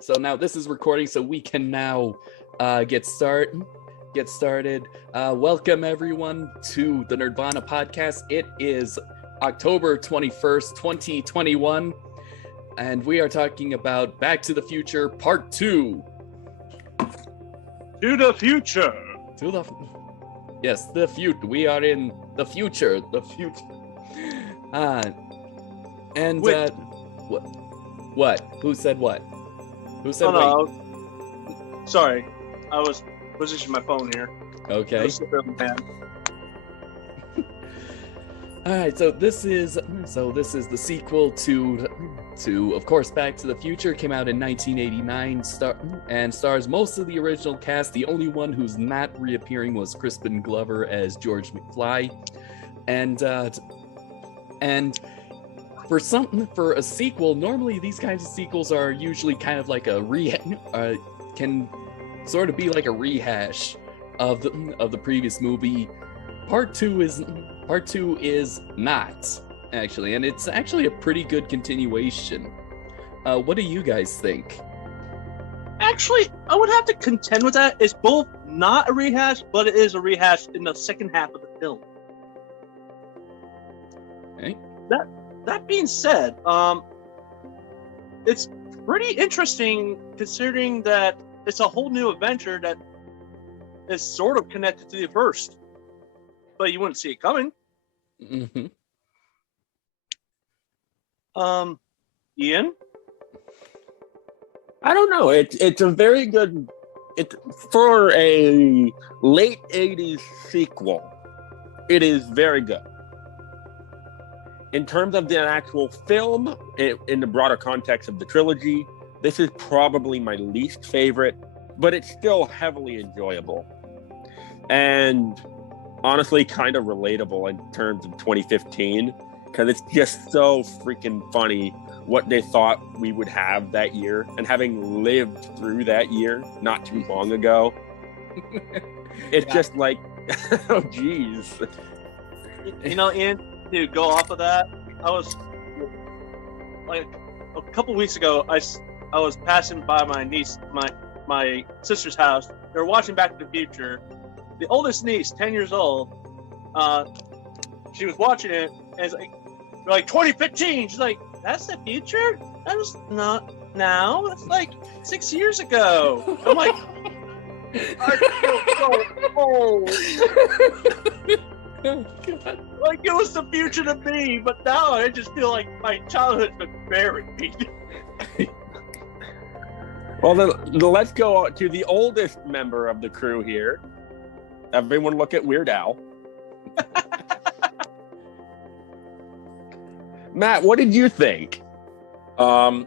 So now this is recording, so we can now get started. Welcome everyone to the Nerdvana podcast. It is October 21st, 2021, and we are talking about Back to the Future Part 2. To the future. Yes, the future. We are in the future. What? Who said what? Who said what? No. Sorry. I was positioning my phone here. Okay. All right, so this is the sequel to of course Back to the Future. Came out in 1989 and stars most of the original cast. The only one who's not reappearing was Crispin Glover as George McFly. And for a sequel, normally these kinds of sequels are usually kind of like can sort of be like a rehash of the previous movie. Part two is not actually, and it's actually a pretty good continuation. What do you guys think? Actually, I would have to contend with that. It's both not a rehash, but it is a rehash in the second half of the film. Okay. That being said, it's pretty interesting considering that it's a whole new adventure that is sort of connected to the first, but you wouldn't see it coming. Mm-hmm. Ian? I don't know. It's a very good. For a late '80s sequel, it is very good. In terms of the actual film, in the broader context of the trilogy, this is probably my least favorite, but it's still heavily enjoyable. And honestly, kind of relatable in terms of 2015, because it's just so freaking funny what they thought we would have that year, and having lived through that year not too long ago, it's just like, oh, geez. You know, Ian, to go off of that, I was like a couple weeks ago. I was passing by my niece, my sister's house. They were watching Back to the Future. The oldest niece, 10 years old, she was watching it, and it's like 2015. She's like, "That's the future? That was not." now. It's like 6 years ago. I'm like, I feel so old. Oh, God. Like it was the future to me, but now I just feel like my childhood's been buried. Well, then let's go to the oldest member of the crew here. Everyone look at Weird Al. Matt, what did you think? I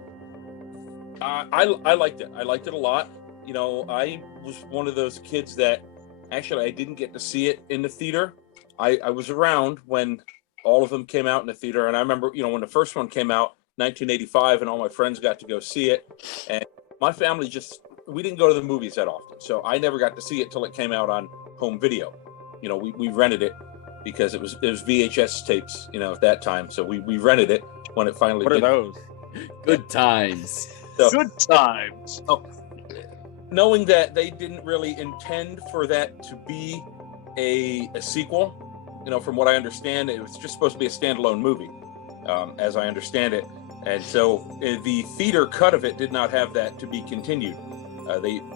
liked it. I liked it a lot. You know, I was one of those kids that actually I didn't get to see it in the theater. I was around when all of them came out in the theater, and I remember, you know, when the first one came out, 1985, and all my friends got to go see it, and my family we didn't go to the movies that often, so I never got to see it till it came out on home video. You know, we rented it because it was VHS tapes, you know, at that time, so we rented it when it finally. What are those? Good times. So, Good times. knowing that they didn't really intend for that to be a sequel, you know, from what I understand, it was just supposed to be a standalone movie, as I understand it. And so the theater cut of it did not have that to be continued.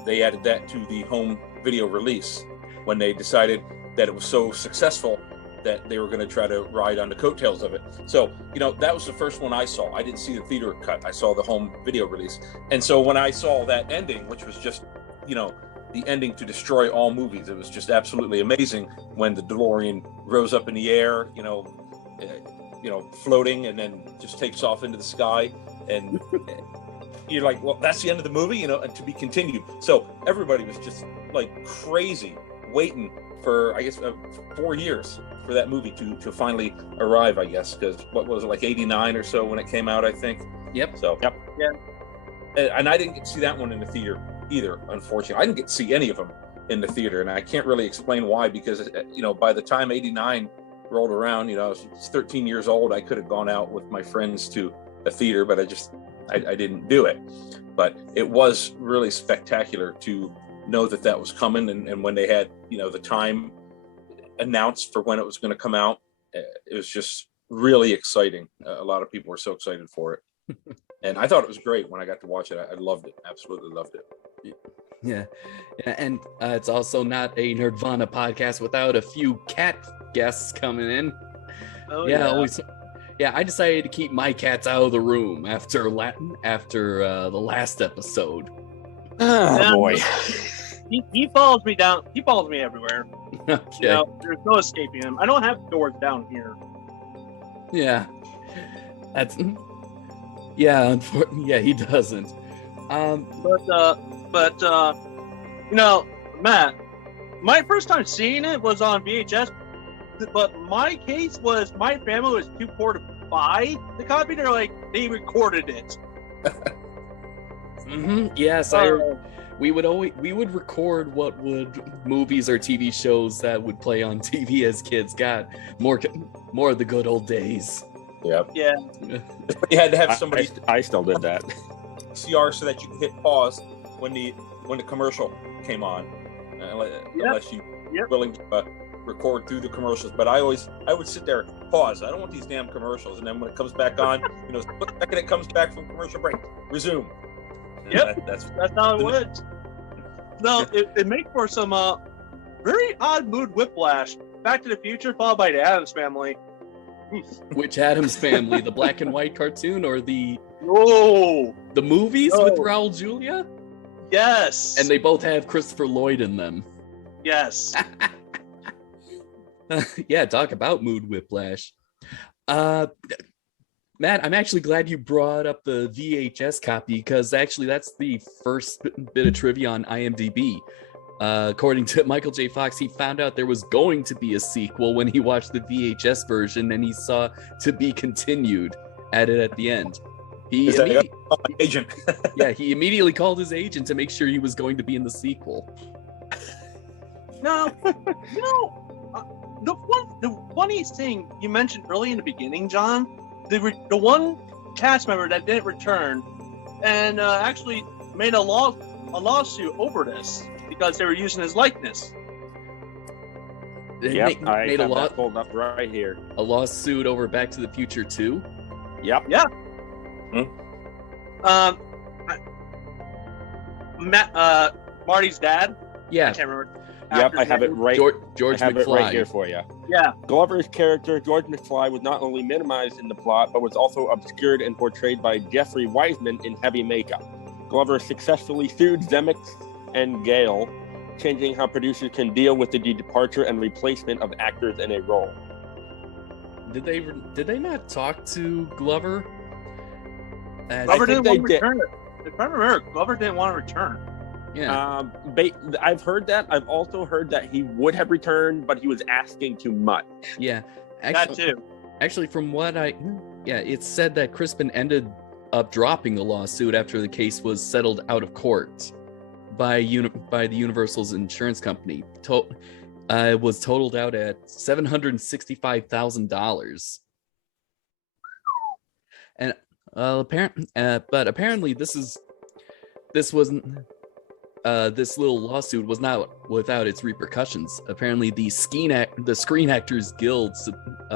They added that to the home video release when they decided that it was so successful that they were going to try to ride on the coattails of it. So, you know, that was the first one I saw. I didn't see the theater cut. I saw the home video release. And so when I saw that ending, which was just, you know, the ending to destroy all movies, it was just absolutely amazing when the DeLorean rose up in the air, you know, floating, and then just takes off into the sky, and you're like, well, that's the end of the movie, you know, and to be continued. So everybody was just like crazy waiting for, I guess, 4 years for that movie to finally arrive, I guess, because what was it, like 89 or so when it came out, I think. Yep. So Yep. Yeah. And I didn't get to see that one in the theater either, unfortunately. I didn't get to see any of them in the theater, and I can't really explain why, because, you know, by the time 89 rolled around, you know, I was 13 years old. I could have gone out with my friends to a theater, but I didn't do it. But it was really spectacular to know that was coming, and when they had, you know, the time announced for when it was going to come out, it was just really exciting. A lot of people were so excited for it. And I thought it was great when I got to watch it. I loved it. Absolutely loved it. Yeah. And it's also not a Nerdvana podcast without a few cat guests coming in. Oh, Always. Yeah, I decided to keep my cats out of the room after the last episode. Oh, boy. He follows me down. He follows me everywhere. Okay. You know, there's no escaping him. I don't have doors down here. Yeah. That's. Yeah, yeah, he doesn't. But you know, Matt, my first time seeing it was on VHS. But my case was my family was too poor to buy the copy. They're like, they recorded it. Yes, we would record what movies or TV shows that would play on TV as kids. God, more of the good old days. Yep. Yeah. You had to have somebody I still did that. CR so that you could hit pause when the commercial came on, unless you were willing to record through the commercials. But I would sit there, pause. I don't want these damn commercials. And then when it comes back on, you know, the second it comes back from commercial break, resume. Yep. That's how it went. No, it made for some very odd mood whiplash. Back to the Future followed by the Addams Family. Which Addams Family? The black and white cartoon or the movies with Raul Julia? Yes. And they both have Christopher Lloyd in them. Yes. Yeah, talk about mood whiplash. Matt, I'm actually glad you brought up the VHS copy, because actually that's the first bit of trivia on IMDb. According to Michael J. Fox, he found out there was going to be a sequel when he watched the VHS version, and he saw "to be continued" added at the end. He agent. Yeah, he immediately called his agent to make sure he was going to be in the sequel. No, you know, the funniest thing you mentioned early in the beginning, John, the one cast member that didn't return and actually made a lawsuit over this because they were using his likeness. Yep, I have that pulled up right here. A lawsuit over Back to the Future 2? Yep. Yeah. Marty's dad. Yeah, I can't remember. Yep, I have it right. George I have McFly. it right here for you. Yeah. Glover's character, George McFly, was not only minimized in the plot, but was also obscured and portrayed by Jeffrey Wiseman in heavy makeup. Glover successfully sued Zemeckis and Gale, changing how producers can deal with the departure and replacement of actors in a role. Did they not talk to Glover? Glover didn't want to they did. return. If I remember, Glover didn't want to return. Yeah. I've heard that. I've also heard that he would have returned, but he was asking too much. Yeah. That too. Actually, from what it's said that Crispin ended up dropping the lawsuit after the case was settled out of court by the Universal's insurance company. It was totaled out at $765,000. And apparently this little lawsuit was not without its repercussions. Apparently, the Screen Actors Guild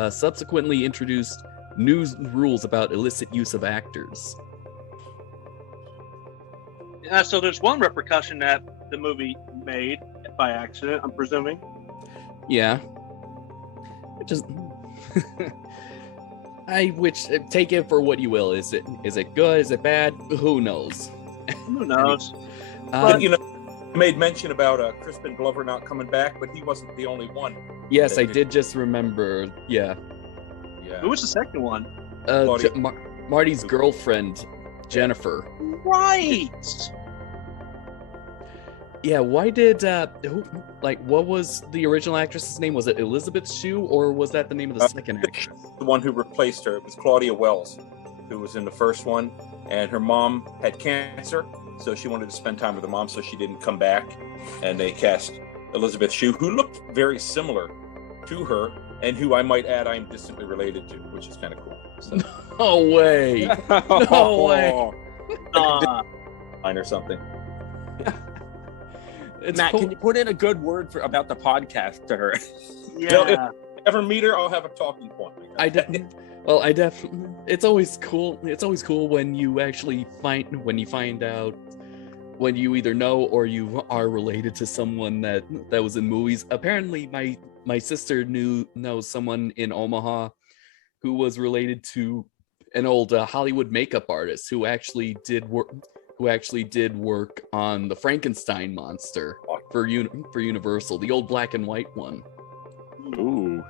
subsequently introduced new rules about illicit use of actors. So there's one repercussion that the movie made by accident, I'm presuming. Yeah. Just take it for what you will. Is it good? Is it bad? Who knows? Who knows? But you made mention about Crispin Glover not coming back, but he wasn't the only one. Yes, I did just remember. Yeah. Who was the second one? Marty's girlfriend, Jennifer. Right. Yeah. Why did what was the original actress's name? Was it Elizabeth Shue, or was that the name of the second actress? The one who replaced her, it was Claudia Wells, who was in the first one, and her mom had cancer, so she wanted to spend time with her mom, so she didn't come back, and they cast Elizabeth Shue, who looked very similar to her, and who I might add I am distantly related to, which is kind of cool. So, No way! No way! or something. Matt, can you put in a good word about the podcast to her? Yeah. No, if I ever meet her, I'll have a talking point. It's always cool. It's always cool when you actually find out when you either know or you are related to someone that was in movies. Apparently, my sister knows someone in Omaha who was related to an old Hollywood makeup artist who actually did work on the Frankenstein monster for Universal, the old black and white one. Ooh.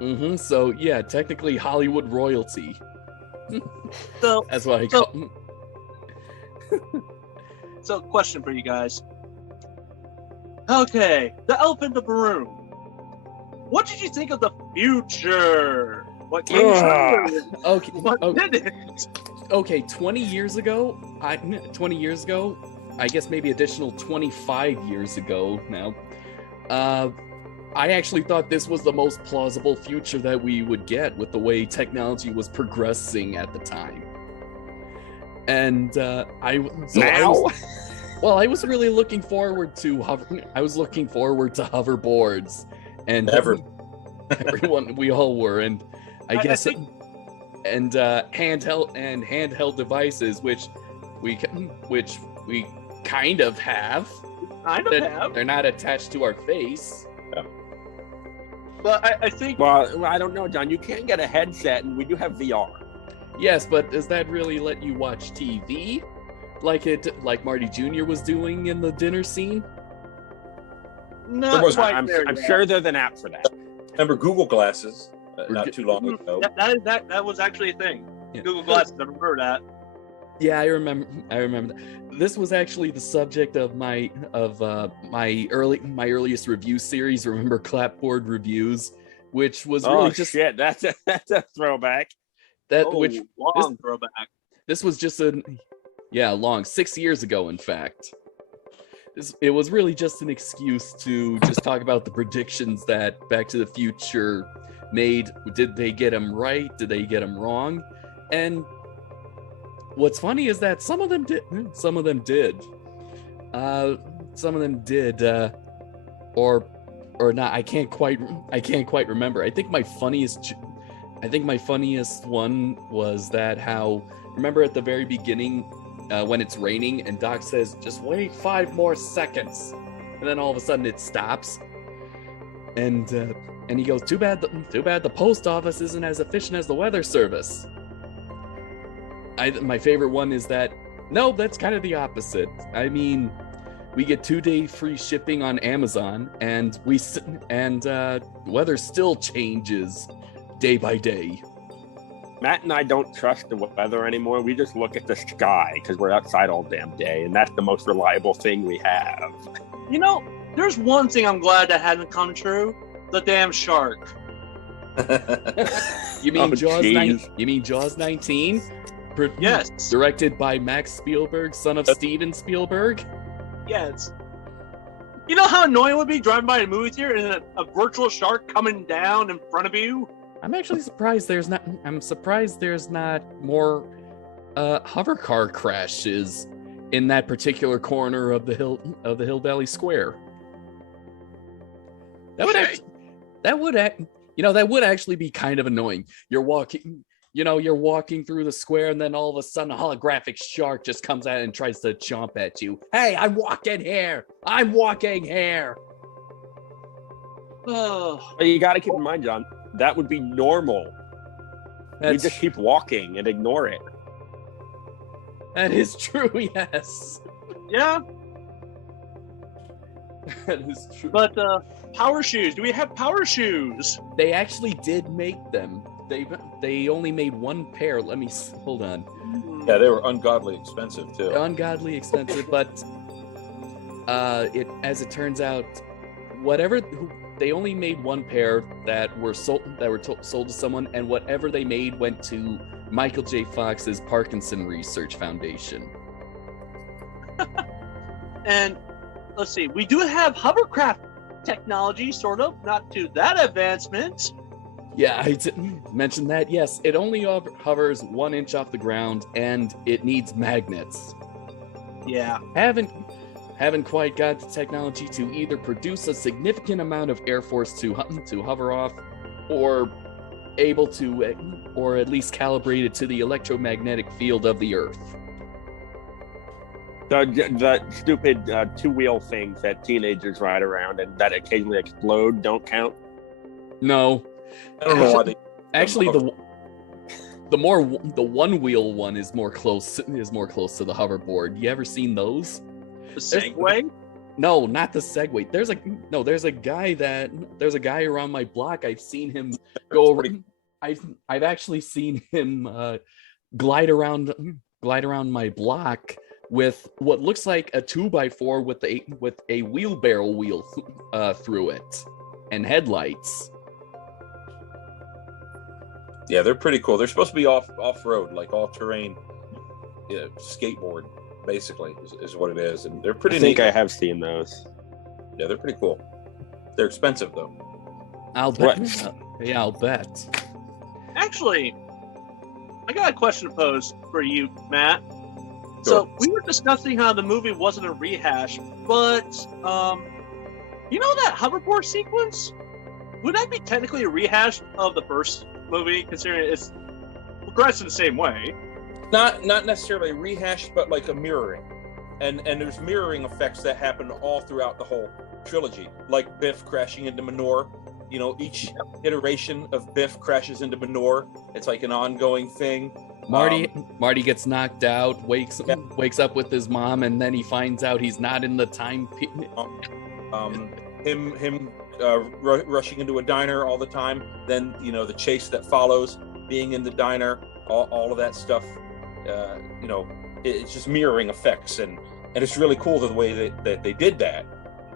Mm-hmm. So yeah, technically Hollywood royalty. So that's what I call. So, question for you guys. Okay, the elephant in the room. What did you think of the future? What came true? Okay. What didn't? Okay, 20 years ago, I guess maybe additional 25 years ago now, I actually thought this was the most plausible future that we would get with the way technology was progressing at the time. And I was really looking forward to hoverboards, and everyone, we all were, and I guess handheld devices, which we kind of have. They're not attached to our face. Yeah. But I think. Well, I don't know, John. You can get a headset, and we do have VR. Yes, but does that really let you watch TV, like Marty Jr. was doing in the dinner scene? Not quite I'm there yet. sure there's an app for that. Remember Google Glasses? Not too long ago. That was actually a thing. Yeah. Google Glasses. I remember that. Yeah, I remember that. This was actually the subject of my earliest review series. Remember Clapboard Reviews, which was really just shit. That's a throwback. Long throwback. This was just long 6 years ago. In fact, it was really just an excuse to just talk about the predictions that Back to the Future made. Did they get them right? Did they get them wrong? And what's funny is that some of them did. Some of them did, or not. I can't quite remember. I think my funniest one was that remember at the very beginning, when it's raining, and Doc says, "Just wait 5 more seconds," and then all of a sudden it stops, and he goes, "Too bad the post office isn't as efficient as the weather service." My favorite one is that, no, that's kind of the opposite. I mean, we get 2-day free shipping on Amazon, and weather still changes day by day. Matt and I don't trust the weather anymore. We just look at the sky because we're outside all damn day, and that's the most reliable thing we have. You know, there's one thing I'm glad that hasn't come true: the damn shark. You mean Jaws? Geez. You mean Jaws 19? Yes. Directed by Max Spielberg, son of Steven Spielberg. Yes. You know how annoying it would be driving by a movie theater and a virtual shark coming down in front of you? I'm actually surprised there's not. I'm surprised there's not more hover car crashes in that particular corner of the Hill Valley Square. That would actually be kind of annoying. You're walking through the square, and then all of a sudden a holographic shark just comes out and tries to chomp at you. Hey, I'm walking here. Oh. But you got to keep in mind, John, that would be normal. We just keep walking and ignore it. That is true, yes. Yeah, That is true. but power shoes. Do we have power shoes? They actually did make them. They only made 1 pair. Hold on. Yeah, they were ungodly expensive too. Ungodly expensive, but as it turns out, they only made 1 pair that were sold to someone, and whatever they made went to Michael J. Fox's Parkinson Research Foundation. And let's see, we do have hovercraft technology, sort of, not to that advancement. Yeah, I didn't mention that. Yes, it only hovers 1 inch off the ground, and it needs magnets. Yeah. Haven't quite got the technology to either produce a significant amount of air force to hover off, or able to, or at least calibrate it to the electromagnetic field of the Earth. The stupid 2-wheel things that teenagers ride around and that occasionally explode don't count. No, I don't know why they. actually, the 1-wheel one is more close to the hoverboard. You ever seen those? The Segway? No, not the Segway. There's a guy around my block. I've seen him go over. I've actually seen him glide around my block with what looks like a 2x4 with a wheelbarrow wheel through it and headlights. Yeah, they're pretty cool. They're supposed to be off-road, like all-terrain, skateboard, basically, is what it is. And they're pretty neat. I have seen those. Yeah, they're pretty cool. They're expensive, though. I'll bet. Yeah, I'll bet. Actually, I got a question to pose for you, Matt. Sure. So we were discussing how the movie wasn't a rehash, but you know that hoverboard sequence? Would that be technically a rehash of the first movie, considering it's progressed in the same way? Not necessarily a rehash, but like a mirroring. And there's mirroring effects that happen all throughout the whole trilogy, like Biff crashing into Manor. You know, each iteration of Biff crashes into Manor. It's like an ongoing thing. Marty gets knocked out, wakes up with his mom, and then he finds out he's not in the time. Him rushing into a diner all the time. Then the chase that follows, being in the diner, all of that stuff. It's just mirroring effects, and it's really cool the way that they did that,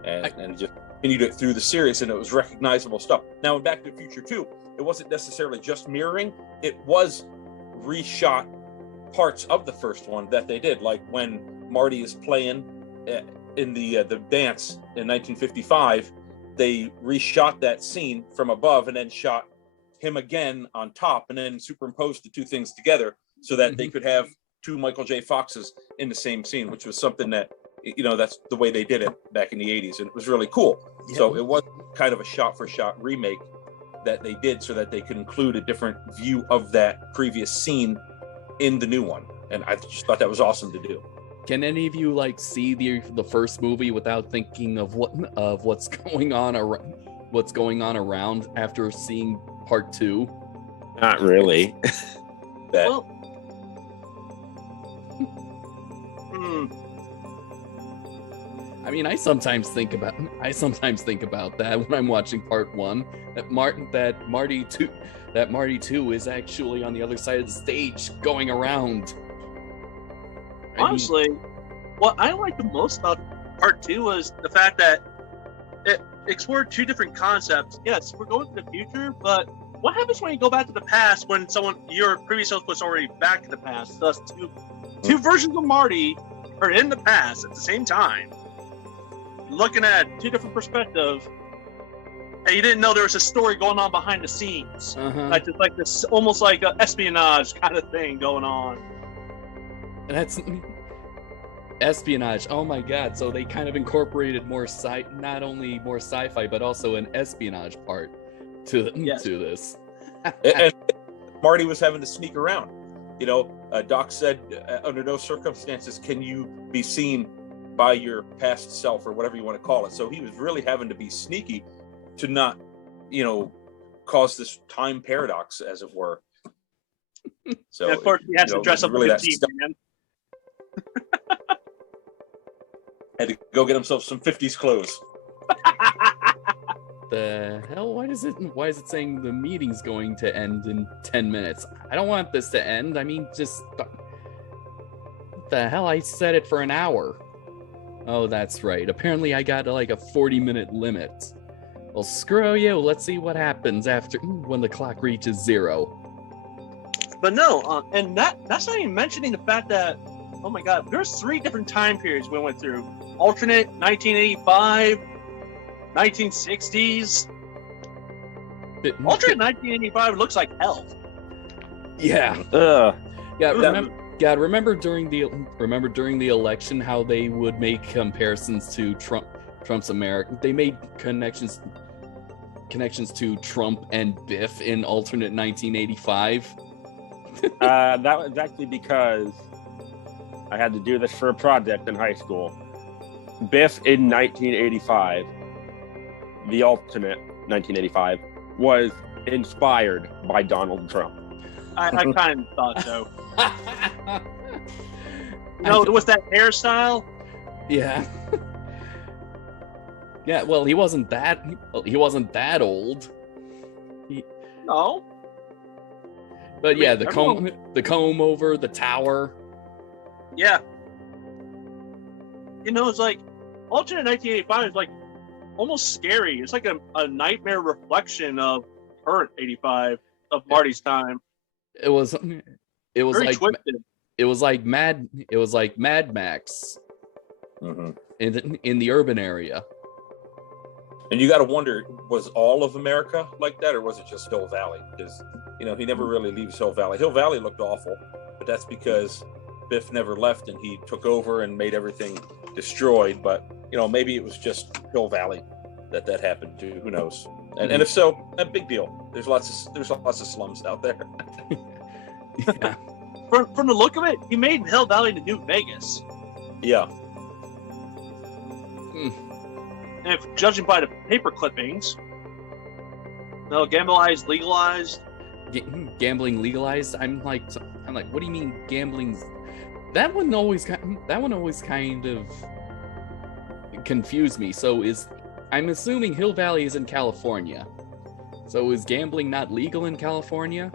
and just continued it through the series, and it was recognizable stuff. Now in Back to the Future 2, it wasn't necessarily just mirroring; it was reshot parts of the first one that they did, like when Marty is playing in the dance in 1955. They reshot that scene from above and then shot him again on top, and then superimposed the two things together so that they could have two Michael J. Foxes in the same scene, which was something that, that's the way they did it back in the 80s, and it was really cool. Yeah. So it was kind of a shot-for-shot remake that they did so that they could include a different view of that previous scene in the new one. and I just thought that was awesome to do. Can any of you like see the first movie without thinking of what's going on around after seeing part 2? Not really. That Well, I mean, I sometimes think about that when I'm watching part 1. That Marty 2 is actually on the other side of the stage going around. honestly, what I liked the most about part 2 was the fact that it explored 2 different concepts. Yes, we're going to the future, but what happens when you go back to the past when your previous self was already back to the past? Thus, two versions of Marty are in the past at the same time, looking at 2 different perspectives, and you didn't know there was a story going on behind the scenes. Like this, almost like an espionage kind of thing going on. And that's espionage. Oh my god! So they kind of incorporated not only more sci-fi, but also an espionage part to this. and Marty was having to sneak around. Doc said, under no circumstances can you be seen by your past self, or whatever you want to call it. So he was really having to be sneaky to not, cause this time paradox, as it were. So and of course, he has to dress up really like a that team man. had to go get himself some 50s clothes. The hell? Why is it saying the meeting's going to end in 10 minutes? I don't want this to end. I mean, just what the hell? I set it for an hour. Oh, that's right. Apparently I got like a 40-minute limit. Well, screw you. Let's see what happens when the clock reaches 0. But no, and that's not even mentioning the fact that, oh my god, there's 3 different time periods we went through. Alternate 1985, 1960s. Alternate 1985 looks like hell. Yeah. Remember during the election how they would make comparisons to Trump's America. They made connections to Trump and Biff in alternate 1985. That was actually because I had to do this for a project in high school. Biff in 1985, the alternate 1985, was inspired by Donald Trump. I kind of thought so. With that hairstyle? Yeah. Yeah, well, he wasn't that old. No. But yeah, the comb over the tower. Yeah. It's like alternate 1985 is like almost scary. It's like a nightmare reflection of current 85 of Marty's time. It was Very like twisted. It was like Mad Max in the urban area. And you got to wonder, was all of America like that, or was it just Hill Valley? Because he never really leaves Hill Valley. Hill Valley looked awful, but that's because Biff never left and he took over and made everything destroyed. But maybe it was just Hill Valley that happened to. Who knows? And if so, a big deal. There's lots of slums out there. Yeah. From the look of it, he made Hill Valley the new Vegas. Yeah. And if judging by the paper clippings, gambling legalized. Gambling legalized. I'm like, what do you mean gambling's? That one always kind of confused me. So I'm assuming Hill Valley is in California. So is gambling not legal in California?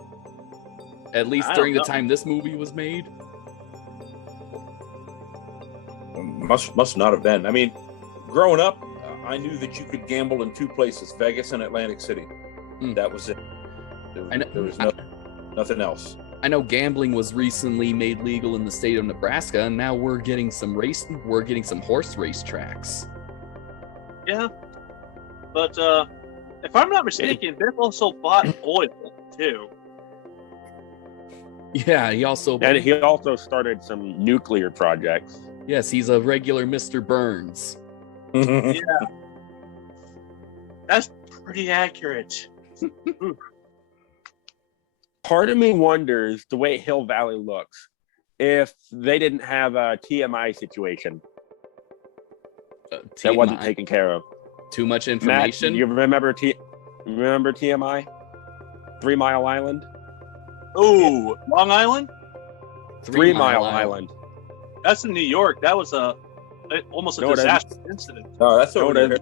At least during the time this movie was made? Must not have been. I mean, growing up, I knew that you could gamble in 2 places, Vegas and Atlantic City. That was it. There was nothing else. I know gambling was recently made legal in the state of Nebraska, and now we're getting some horse race tracks. Yeah. But if I'm not mistaken, Biff also bought oil too. Yeah, he also started some nuclear projects. Yes, he's a regular Mr. Burns. Yeah. That's pretty accurate. Part of me wonders the way Hill Valley looks. if they didn't have a TMI situation that TMI. wasn't taken care of. Too much Matt, information. you remember TMI? 3 Mile Island? Oh, Long Island? 3 Mile Island. That's in New York. That was almost a No, it isn't. disaster incident. Oh, that's No, over it there.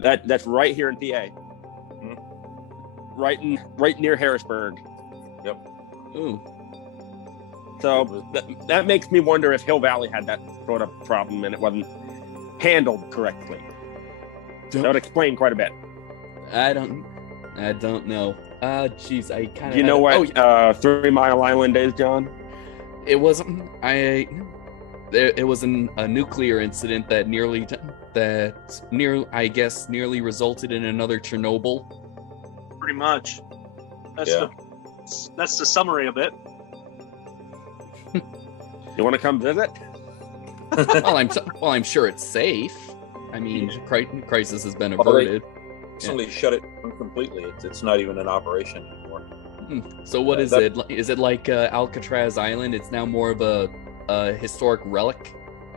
isn't. That's right here in PA. Right near Harrisburg. Ooh. So that makes me wonder if Hill Valley had that sort of problem and it wasn't handled correctly. That would explain quite a bit. I don't know. Jeez, I kind of. Do you know what 3 Mile Island is, John? It wasn't. It was a nuclear incident that nearly resulted in another Chernobyl. Pretty much. That's the summary of it. You want to come visit? Well, I'm sure it's safe. I mean, crisis has been Well, averted. Recently shut it completely. It's not even an operation anymore. So what is it? Is it like Alcatraz Island? It's now more of a historic relic.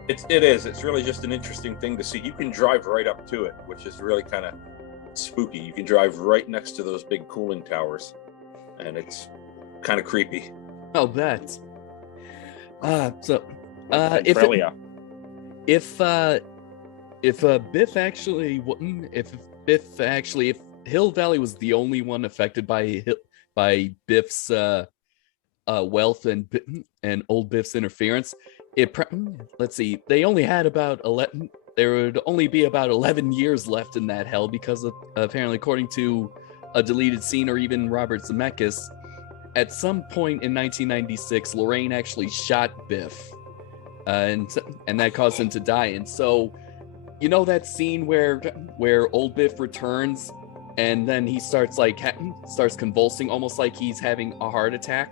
It is. It's really just an interesting thing to see. You can drive right up to it, which is really kind of spooky. You can drive right next to those big cooling towers, and it's kind of creepy. Oh, that's. So, Australia. if Hill Valley was the only one affected by Biff's wealth and old Biff's interference, let's see, they only had about 11. There would only be about 11 years left in that hell because of, apparently, according to a deleted scene or even Robert Zemeckis, at some point in 1996, Lorraine actually shot Biff, and that caused him to die. And so, you know that scene where old Biff returns, and then he starts convulsing, almost like he's having a heart attack.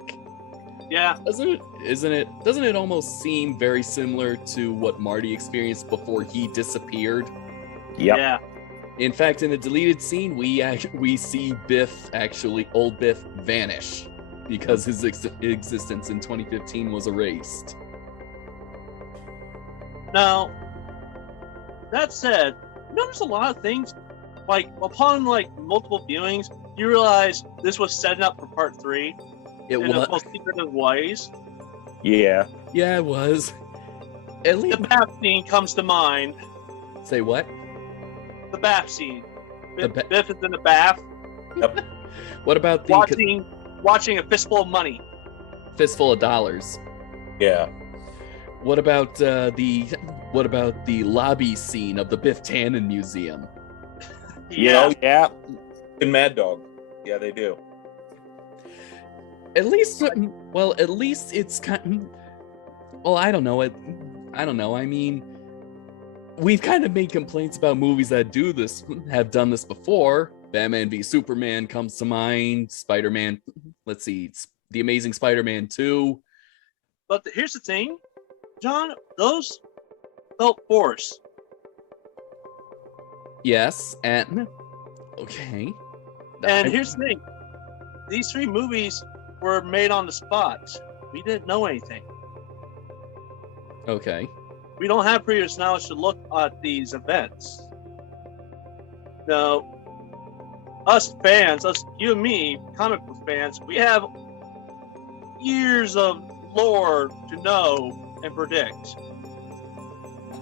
Yeah. Doesn't it almost seem very similar to what Marty experienced before he disappeared? Yep. Yeah. In fact, in the deleted scene, we see old Biff vanish because his existence in 2015 was erased. Now, that said, there's a lot of things, like, upon, multiple viewings, you realize this was setting up for part 3 It in was. the most secretive ways. Yeah. Yeah, it was. At least. The bath scene comes to mind. Say what? The bath scene. The Biff is in the bath, What about the watching a fistful of money. fistful of dollars? Yeah. What about the lobby scene of the Biff Tannen Museum? Yeah. Yeah. And Mad Dog. Yeah, they do. At least it's kind. Well, I don't know. I mean, we've kind of made complaints about movies that have done this before. Batman v Superman comes to mind. Spider-Man. Let's see. The Amazing Spider-Man 2. But here's the thing, John, those felt forced. Yes, and okay. And here's the thing, these 3 movies were made on the spot. We didn't know anything. Okay. We don't have previous knowledge to look at these events. Now, us fans, you and me, comic book fans, we have years of lore to know and predict.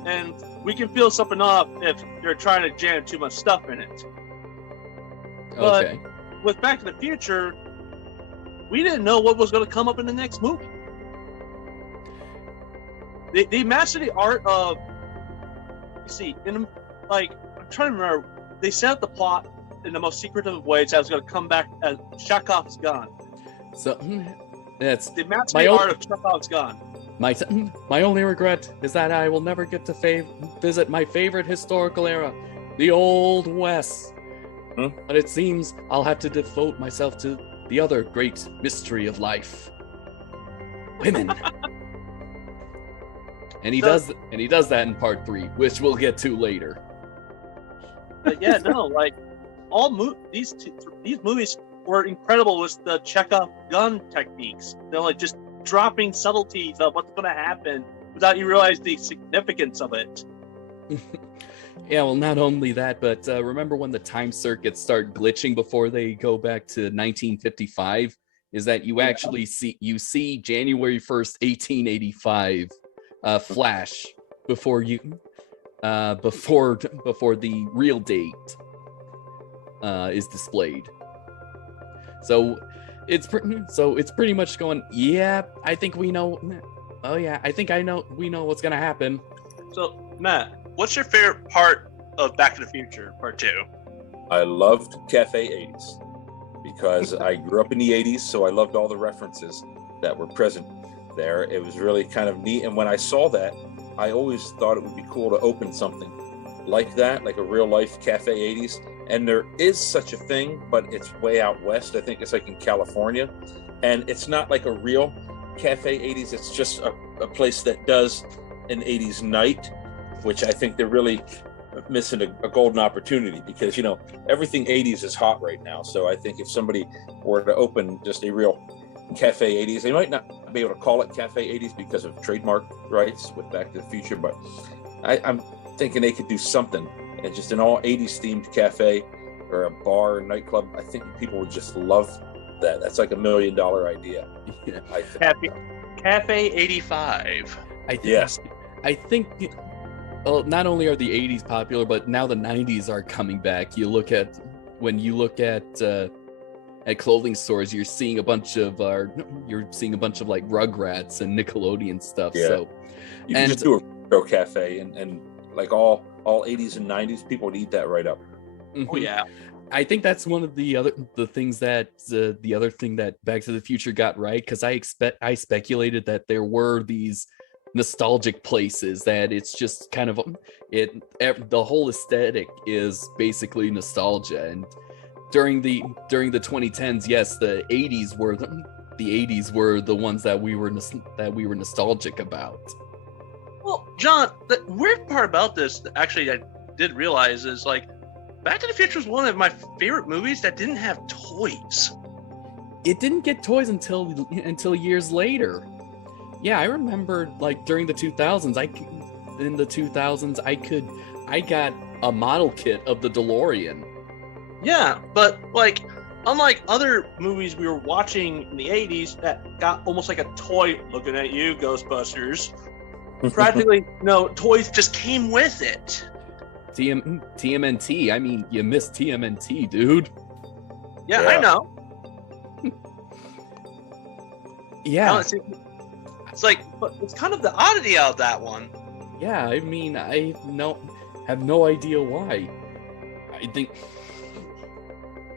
And we can feel something off if you're trying to jam too much stuff in it. But Okay. with Back to the Future, we didn't know what was going to come up in the next movie. They mastered the art of, I'm trying to remember, they set up the plot in the most secretive ways that was going to come back as Chekhov's gun. So that's They mastered the art of Chekhov's gun. my only regret is that I will never get to visit my favorite historical era, the Old West. But it seems I'll have to devote myself to the other great mystery of life: women. And he does that in part 3, which we'll get to later. But yeah, no, these movies were incredible with the Chekhov gun techniques. They're just dropping subtleties of what's going to happen without you realize the significance of it. Yeah, well, not only that, but remember when the time circuits start glitching before they go back to 1955? Is that you actually see January 1st, 1885 flash before the real date is displayed. So it's pretty much going, yeah, I think we know. Oh yeah, we know what's gonna happen. So Matt, what's your favorite part of Back to the Future Part 2? I loved Cafe 80s because I grew up in the 80s, so I loved all the references that were present there. It was really kind of neat, and when I saw that, I always thought it would be cool to open something like that, like a real life Cafe 80s. And there is such a thing, but it's way out west. I think it's like in California, and it's not like a real Cafe 80s. It's just a place that does an 80s night, which I think they're really missing a golden opportunity, because everything 80s is hot right now. So I think if somebody were to open just a real Cafe 80s, they might not be able to call it Cafe 80s because of trademark rights with Back to the Future, but I'm thinking they could do something, and just an all 80s themed cafe or a bar or nightclub. I think people would just love that. That's like $1 million idea. Yeah. I think. Cafe 85. I think well, not only are the 80s popular, but now the 90s are coming back. When you look at clothing stores, you're seeing a bunch of like Rugrats and Nickelodeon stuff. Yeah. So you can just do a retro cafe and like all 80s and 90s, people would eat that right up. Oh yeah. I think that's one of the other things that Back to the Future got right, because I speculated that there were these nostalgic places that it's just kind of the whole aesthetic is basically nostalgia. And during the 2010s, yes, the 80s were the ones that we were nostalgic about. Well, John, the weird part about this, actually, I did realize is like Back to the Future was one of my favorite movies that didn't have toys. It didn't get toys until years later. Yeah, I remember like during the 2000s. I got a model kit of the DeLorean. Yeah, but like unlike other movies we were watching in the 80s that got almost like a toy, looking at you, Ghostbusters. Practically, toys just came with it. TMNT. I mean, you missed TMNT, dude. Yeah. I know. Yeah. It's like, but it's kind of the oddity out of that one. Yeah, I mean, I have no idea why. I think.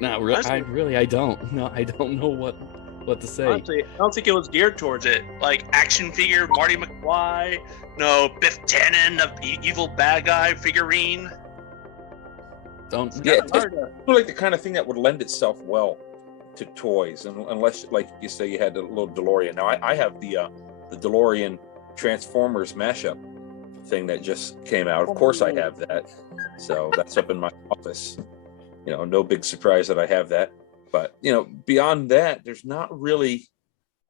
Not really. I don't. No, I don't know what to say. Honestly, I don't think it was geared towards it. Like action figure Marty McFly, Biff Tannen, the evil bad guy figurine. It's like the kind of thing that would lend itself well to toys, unless, like you say, you had a little DeLorean. Now I have the DeLorean Transformers mashup thing that just came out. Of course, I have that, so that's up in my office. No big surprise that I have that. But, beyond that, there's not really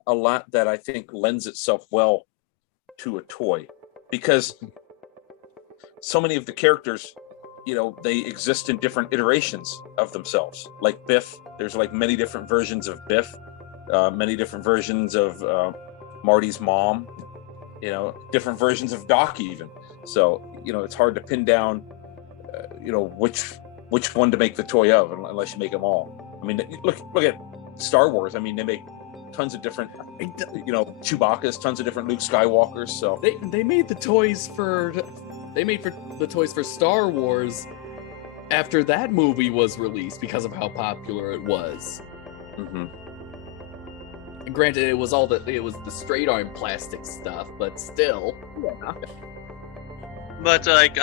a lot that I think lends itself well to a toy, because so many of the characters, they exist in different iterations of themselves. Like Biff, there's like many different versions of Biff, many different versions of Marty's mom, different versions of Doc even. So, it's hard to pin down, which one to make the toy of, unless you make them all. I mean, look at Star Wars. I mean, they make tons of different, Chewbacca's, tons of different Luke Skywalkers. So they made the toys for Star Wars after that movie was released because of how popular it was. Mm-hmm. Granted, it was the straight arm plastic stuff, but still. Yeah. But like,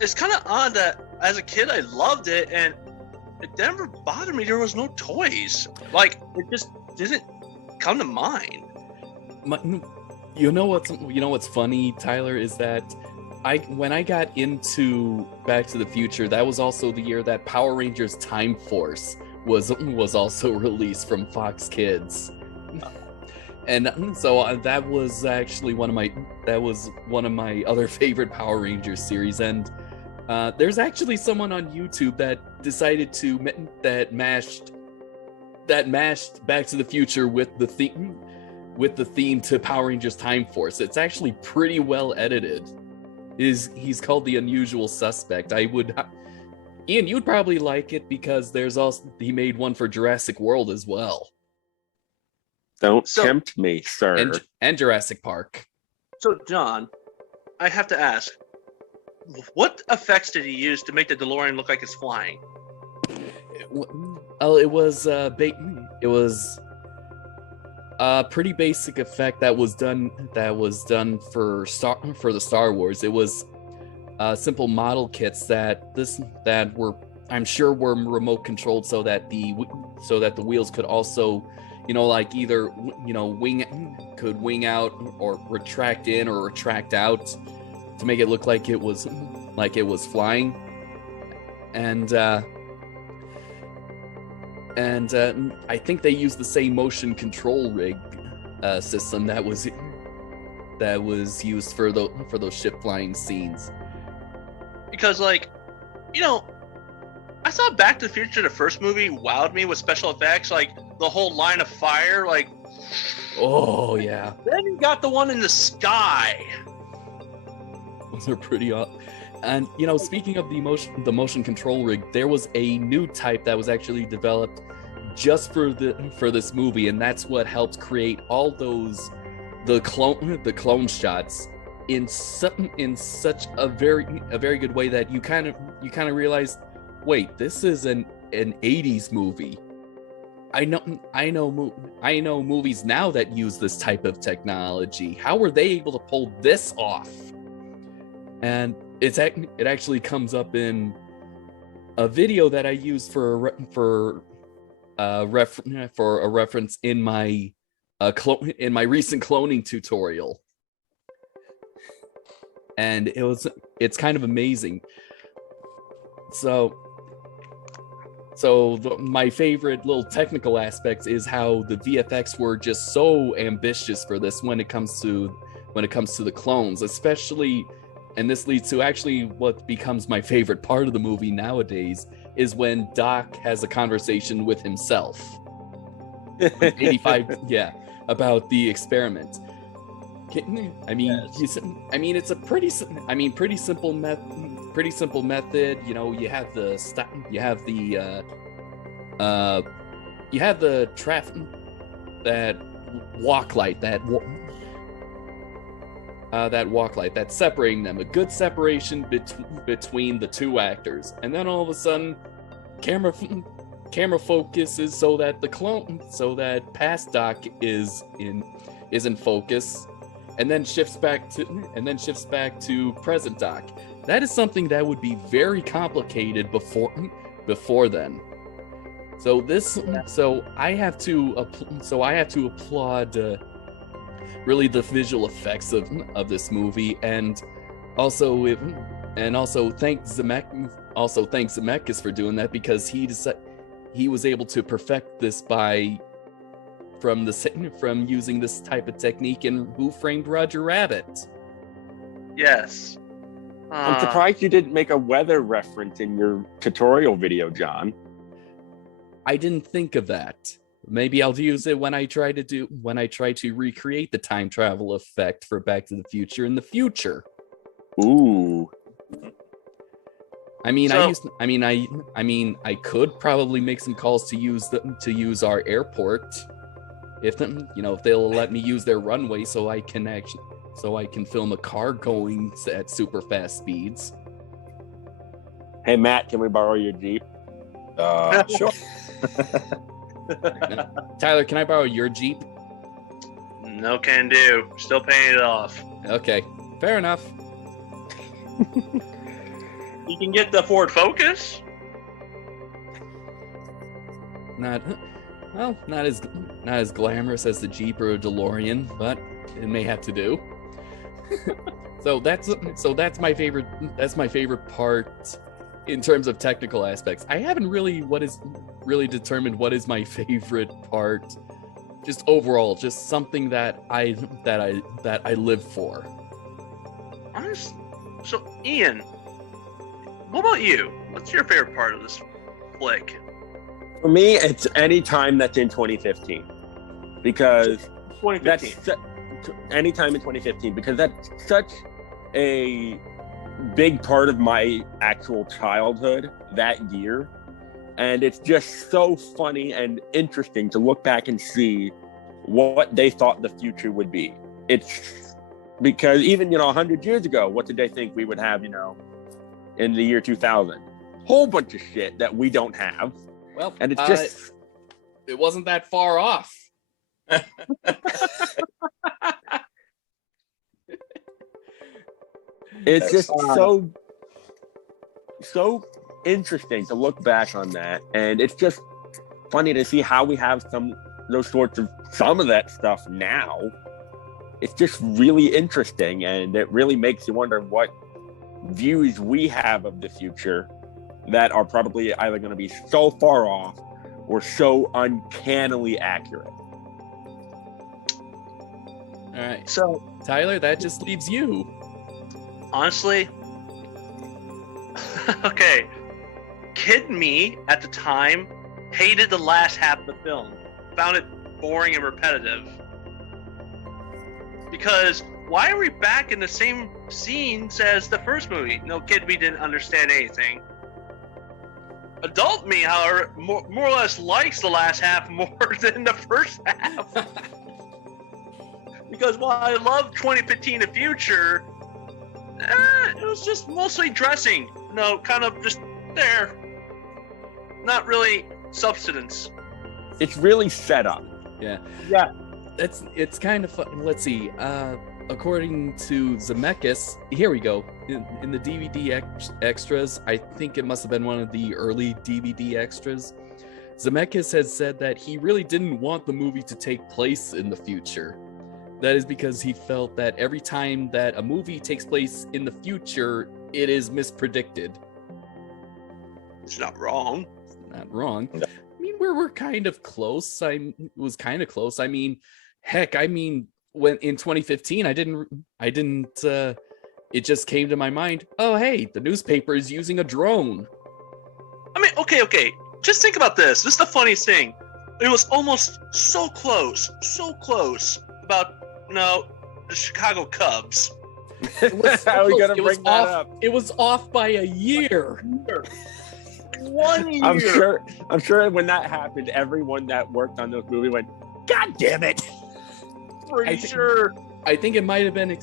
it's kind of odd that as a kid I loved it, and it never bothered me there was no toys. Like, it just didn't come to mind. What's funny, Tyler, is that when I got into Back to the Future, that was also the year that Power Rangers Time Force was also released from Fox Kids. And so that was actually one of my other favorite Power Rangers series. And there's actually someone on YouTube that decided to mashed Back to the Future with the theme to Power Rangers Time Force. It's actually pretty well edited. He's called The Unusual Suspect. Ian, you'd probably like it because he made one for Jurassic World as well. Don't tempt me, sir. And Jurassic Park. So, John, I have to ask, what effects did he use to make the DeLorean look like it's flying? It was a pretty basic effect that was done for the Star Wars. It was simple model kits that were, I'm sure, were remote controlled so that the wheels could also, either wing out or retract in or retract out to make it look like it was flying. And I think they used the same motion control rig system that was used for those ship flying scenes. Because, I thought Back to the Future, the first movie, wowed me with special effects, like the whole line of fire, like. Oh yeah. Then you got the one in the sky. Those are pretty awesome. And speaking of the motion control rig, there was a new type that was actually developed just for this movie, and that's what helped create all the clone shots in such a very good way that you kind of realize, wait, this is an 80s movie. I know movies now that use this type of technology. How were they able to pull this off? And it actually comes up in a video that I used for a reference in my recent cloning tutorial, and it's kind of amazing. So my favorite little technical aspects is how the VFX were just so ambitious for this when it comes to the clones, especially. And this leads to actually what becomes my favorite part of the movie nowadays, is when Doc has a conversation with himself. 85, yeah, about the experiment. It's a pretty simple method. You have the traffic, that walk light, that walk light that's separating them, a good separation between the two actors, and then all of a sudden camera focuses so that past Doc is in focus, and then shifts back to present Doc. That is something that would be very complicated before then. So I have to applaud really the visual effects of this movie, and also thank Zemeckis for doing that, because he was able to perfect this from using this type of technique in Who Framed Roger Rabbit. Yes. I'm surprised you didn't make a weather reference in your tutorial video, John. I didn't think of that. Maybe I'll use it when I try to recreate the time travel effect for Back to the Future in the future. Ooh. I could probably make some calls to use our airport if they'll let me use their runway so I can film a car going at super fast speeds. Hey Matt, can we borrow your Jeep? Sure. Tyler, can I borrow your Jeep? No can do. Still paying it off. Okay, fair enough. You can get the Ford Focus? Not as glamorous as the Jeep or a DeLorean, but it may have to do. So that's my favorite part in terms of technical aspects. I haven't really determined what is my favorite part just overall, just something that I live for. So, Ian, what about you? What's your favorite part of this flick? For me, it's any time that's in 2015, because 2015. Any time in 2015, because that's such a big part of my actual childhood that year. And it's just so funny and interesting to look back and see what they thought the future would be. It's because even, 100 years ago, what did they think we would have, in the year 2000? Whole bunch of shit that we don't have. Well, and it's just... it wasn't that far off. It's just so interesting to look back on that, and it's just funny to see how we have some of that stuff now. It's just really interesting, and it really makes you wonder what views we have of the future that are probably either going to be so far off or so uncannily accurate. All right, so Tyler, that just leaves you. Honestly, okay, kid me at the time hated the last half of the film, found it boring and repetitive. Because why are we back in the same scenes as the first movie? No, kid me didn't understand anything. Adult me, however, more or less likes the last half more than the first half. Because while I love 2015 The Future, it was just mostly dressing. Kind of just there. Not really substance. It's really set up. Yeah. Yeah. It's kind of fun. Let's see. According to Zemeckis, here we go. In the DVD extras, I think it must have been one of the early DVD extras. Zemeckis has said that he really didn't want the movie to take place in the future. That is because he felt that every time that a movie takes place in the future, it is mispredicted. It's not wrong. It's not wrong. I mean, we're kind of close. Was kind of close. I mean, heck, when in 2015, I didn't. It just came to my mind. Oh, hey, the newspaper is using a drone. I mean, okay. Just think about this. This is the funniest thing. It was almost so close about the Chicago Cubs. It was so How are we close. gonna bring that up? It was off by a year. 1 I'm year. sure when that happened, everyone that worked on those movies went, "God damn it!" Pretty sure. I think it might have been.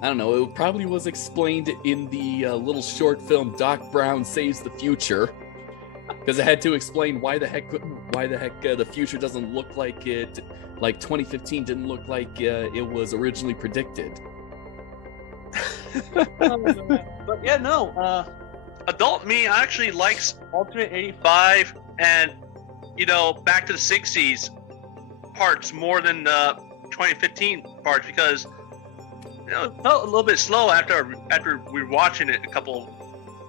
I don't know. It probably was explained in the little short film Doc Brown Saves the Future, because it had to explain why the heck the future doesn't look like it. Like 2015 didn't look like it was originally predicted. But yeah, no. Adult me actually likes alternate 85 and Back to the 60s parts more than 2015 parts, because it felt a little bit slow after we were watching it a couple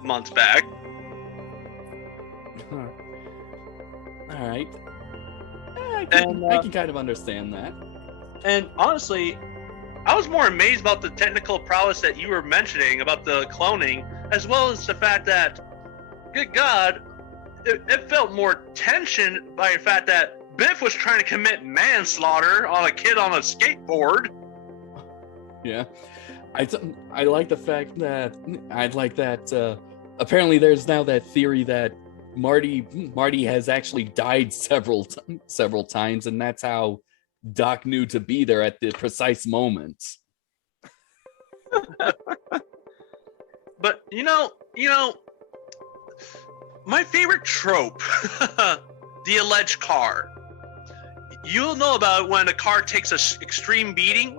months back. All right. I can kind of understand that. And honestly, I was more amazed about the technical prowess that you were mentioning about the cloning, as well as the fact that, good God, it felt more tension by the fact that Biff was trying to commit manslaughter on a kid on a skateboard. Yeah, I like the fact that apparently there's now that theory that Marty has actually died several times, and that's how Doc knew to be there at the precise moment. But my favorite trope, the alleged car. You'll know about it when a car takes an extreme beating.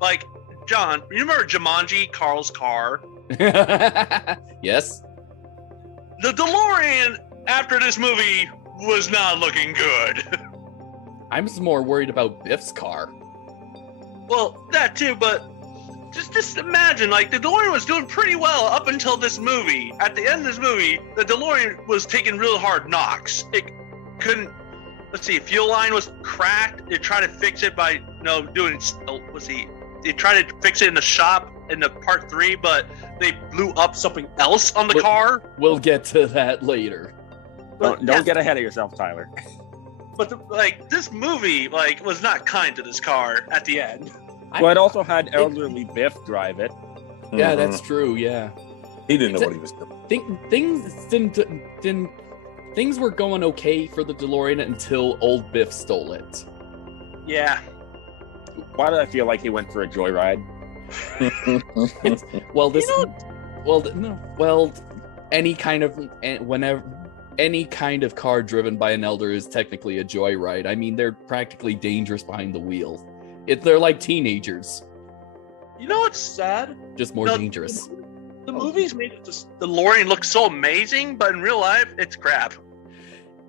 Like John, you remember Jumanji, Carl's car? Yes. The DeLorean after this movie was not looking good. I'm just more worried about Biff's car. Well, that too, but just imagine, like, the DeLorean was doing pretty well up until this movie. At the end of this movie, the DeLorean was taking real hard knocks. It couldn't let's see, fuel line was cracked. They tried to fix it by doing. They tried to fix it in the shop in the part 3, but they blew up something else on the car. We'll get to that later. Don't get ahead of yourself, Tyler. But this movie was not kind to this car at the end. Well, it also had elderly Biff drive it. Yeah, that's true. Yeah, he didn't know what he was doing. Things were going okay for the DeLorean until old Biff stole it. Yeah. Why did I feel like he went for a joyride? Any kind of car driven by an elder is technically a joyride. I mean, they're practically dangerous behind the wheel. They're like teenagers. You know what's sad? Just more dangerous. The movies made the DeLorean look so amazing, but in real life, it's crap.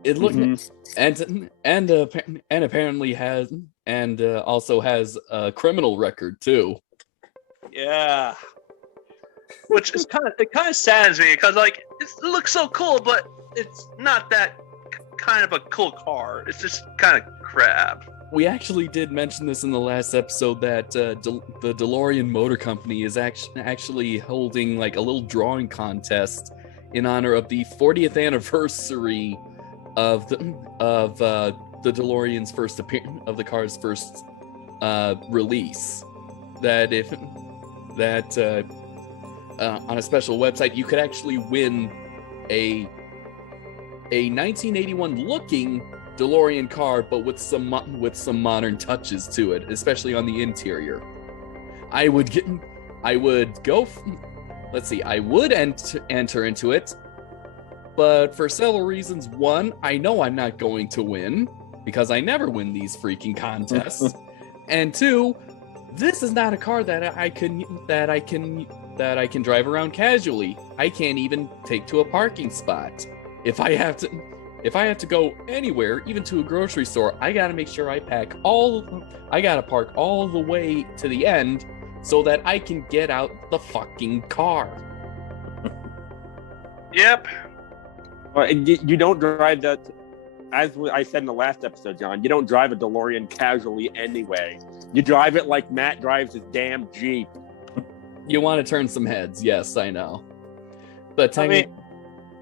It looked and apparently has also has a criminal record too. Yeah. Which is kind of saddens me because it looks so cool, but it's not that kind of a cool car. It's just kind of crap. We actually did mention this in the last episode that the DeLorean Motor Company is actually holding a little drawing contest in honor of the 40th anniversary of the DeLorean's first appearance of the car's first release. On a special website, you could actually win a 1981 looking DeLorean car, but with some modern touches to it, especially on the interior. I would enter into it, but for several reasons. One, I know I'm not going to win because I never win these freaking contests, and two, this is not a car that I can drive around casually. I can't even take to a parking spot. If I have to go anywhere, even to a grocery store, I gotta make sure I gotta park all the way to the end so that I can get out the fucking car. Yep. Well, you don't drive that, as I said in the last episode, John, you don't drive a DeLorean casually anyway. You drive it like Matt drives his damn Jeep. You want to turn some heads, yes, I know. But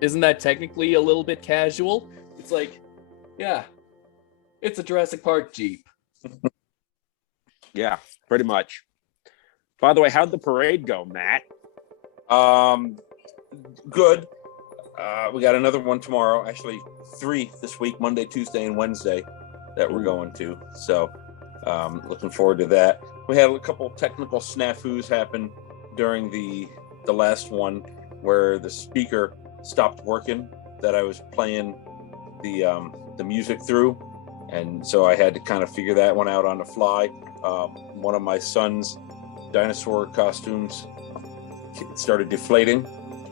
isn't that technically a little bit casual? It's it's a Jurassic Park Jeep. Yeah, pretty much. By the way, how'd the parade go, Matt? Good. We got another one tomorrow. Actually, 3 this week, Monday, Tuesday, and Wednesday that we're going to. So, looking forward to that. We had a couple technical snafus happen during the last one where the speaker stopped working that I was playing the music through, and so I had to kind of figure that one out on the fly. One of my son's dinosaur costumes started deflating,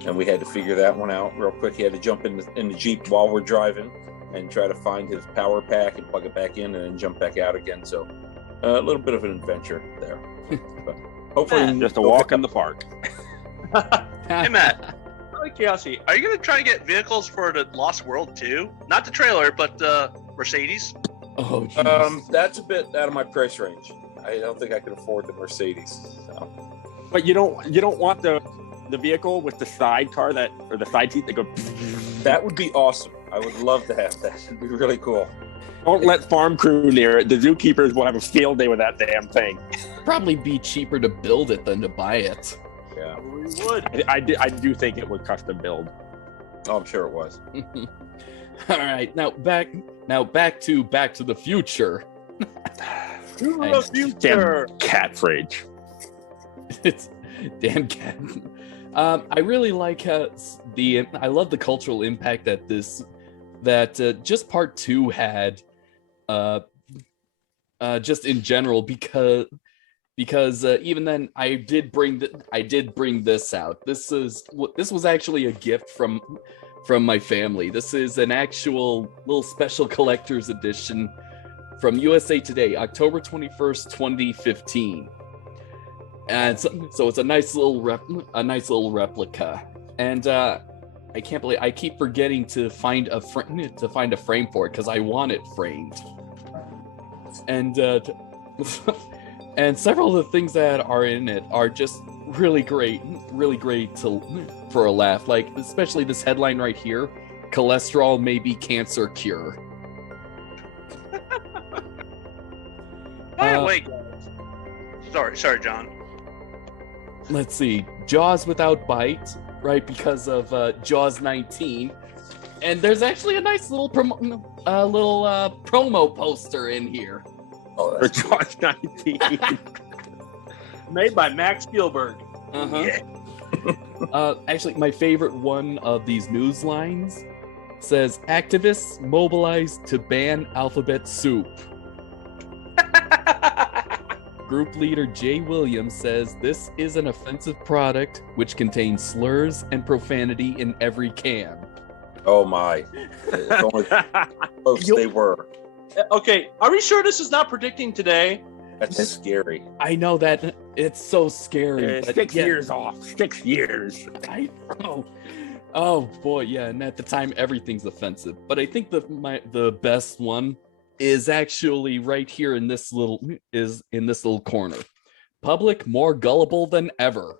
and we had to figure that one out real quick. He had to jump in the Jeep while we're driving and try to find his power pack and plug it back in and then jump back out again. So a little bit of an adventure there. But hopefully just a walk in the park. Hey, Matt. Out of curiosity, are you going to try to get vehicles for the Lost World too? Not the trailer, but Mercedes. Oh, geez. That's a bit out of my price range. I don't think I can afford the Mercedes. So. But you don't want the vehicle with the sidecar or the side seat that go. That would be awesome. I would love to have that. It'd be really cool. Don't let farm crew near it. The zookeepers will have a field day with that damn thing. Probably be cheaper to build it than to buy it. Yeah, we would. I do think it was custom build. Oh, I'm sure it was. All right, now back to the Future. To the future. Damn cat fridge. It's damn cat. I really like I love the cultural impact that just part 2 had, just in general, because even then I did bring this out. This was actually a gift from my family. This is an actual little special collector's edition from USA Today, October 21st, 2015. And so it's a nice little replica. And I can't believe I keep forgetting to find a frame for it because I want it framed. And and several of the things that are in it are just really great for a laugh. Like especially this headline right here: cholesterol may be cancer cure. By the way, guys. Sorry, John. Let's see, Jaws without bite, right? Because of Jaws 19, and there's actually a nice little promo poster in here. Oh, for Jaws 19, Made by Max Spielberg. Yeah. Actually, my favorite one of these news lines says, "Activists mobilized to ban alphabet soup." Group leader Jay Williams says this is an offensive product which contains slurs and profanity in every can. Oh my. It's only close they were. Okay, are we sure this is not predicting today? That's scary. I know that it's so scary. But 6 years off. 6 years. I know. Oh boy, yeah. And at the time, everything's offensive. But I think the best one is actually right here in this little corner. Public more gullible than ever.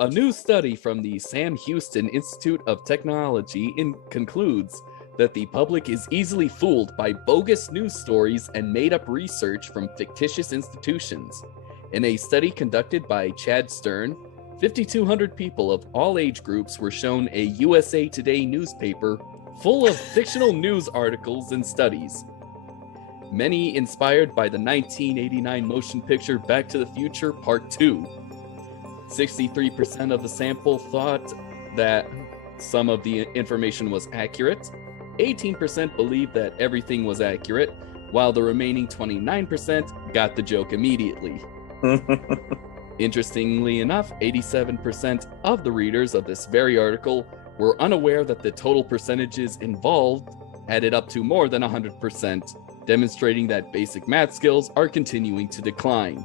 A new study from the Sam Houston Institute of Technology concludes that the public is easily fooled by bogus news stories and made-up research from fictitious institutions. In a study conducted by Chad Stern, 5,200 people of all age groups were shown a USA Today newspaper full of fictional news articles and studies. Many inspired by the 1989 motion picture Back to the Future Part 2. 63% of the sample thought that some of the information was accurate. 18% believed that everything was accurate, while the remaining 29% got the joke immediately. Interestingly enough, 87% of the readers of this very article were unaware that the total percentages involved added up to more than 100%, demonstrating that basic math skills are continuing to decline.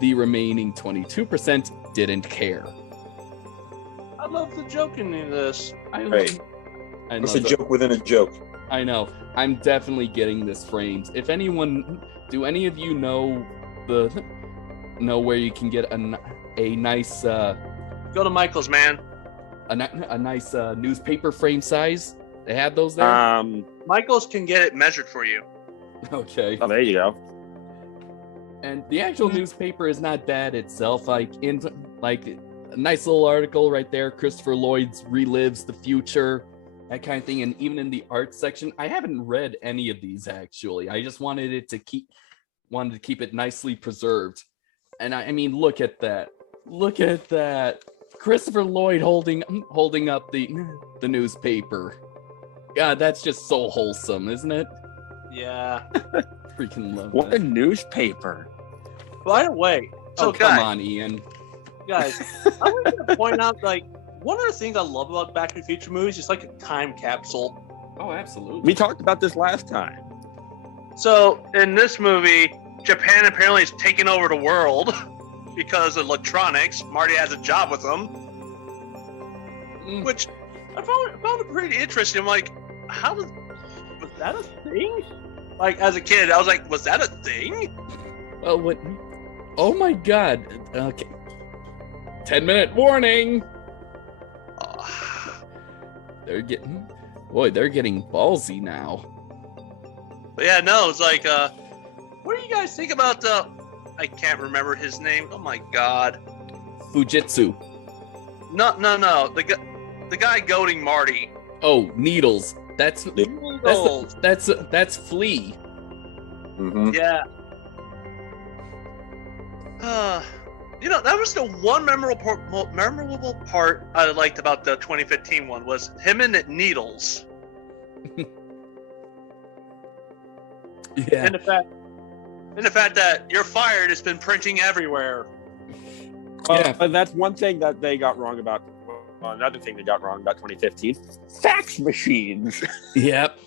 The remaining 22% didn't care. I love the joke in this. It's a joke within a joke. I know. I'm definitely getting this framed. If anyone, do any of you know where you can get a nice Go to Michael's, man. a nice newspaper frame size? They have those there? Michael's can get it measured for you. Okay. Oh, there you go. And the actual newspaper is not bad itself. Like a nice little article right there. Christopher Lloyd's relives the future, that kind of thing. And even in the art section, I haven't read any of these actually. I just wanted to keep it nicely preserved. And I mean, look at that. Look at that. Christopher Lloyd holding up the newspaper. God, that's just so wholesome, isn't it? Yeah. Freaking love What that. a newspaper. By the way, so come on, Ian. guys, I want to point out, like, one of the things I love about Back to the Future movies is like a time capsule. Oh, absolutely. We talked about this last time. So in this movie, Japan apparently is taking over the world because of electronics. Marty has a job with them, which I found it pretty interesting. I'm like, was that a thing? Like, as a kid, I was like, was that a thing? Well, what? Oh my God. Okay. 10-minute warning. They're getting ballsy now. But yeah, no, it's like, what do you guys think about I can't remember his name. Oh my God. Fujitsu. No. The guy goading Marty. Oh, Needles. That's Needles. That's Flea. Mm-hmm. Yeah. That was the one memorable part I liked about the 2015 one was him and Needles. Yeah. And the fact that you're fired has been printing everywhere. But that's one thing that they got wrong about. Well, another thing they got wrong about 2015: fax machines. Yep.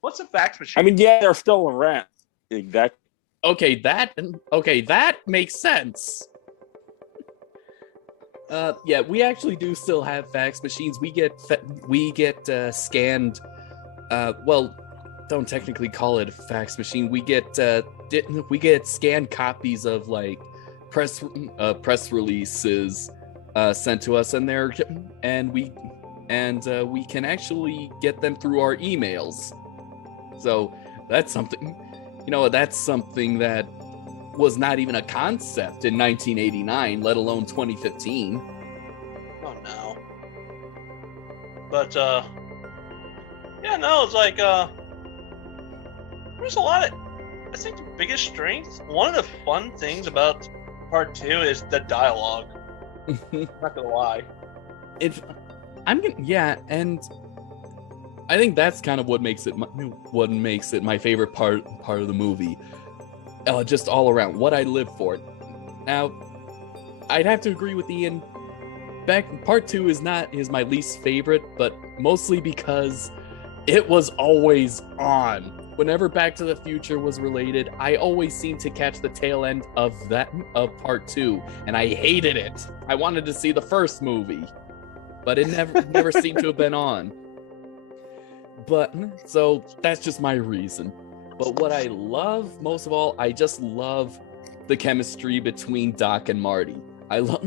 What's a fax machine? I mean, yeah, they're still around. Exactly. Okay, that makes sense. Yeah, we actually do still have fax machines. We get scanned. Well, don't technically call it a fax machine. We get scanned copies of like press releases sent to us, and we can actually get them through our emails. So that's something. That's something that was not even a concept in 1989, let alone 2015. Oh no. But yeah, no, it's like there's a lot of. I think the biggest strength, one of the fun things about part 2 is the dialogue. Not gonna lie. And I think that's kind of what makes it my favorite part of the movie. Just all around what I live for. Now, I'd have to agree with Ian. Part 2 is my least favorite, but mostly because it was always on. Whenever Back to the Future was related, I always seemed to catch the tail end of part 2, and I hated it. I wanted to see the first movie, but it never seemed to have been on. But so that's just my reason. But what I love most of all, I just love the chemistry between Doc and Marty. I love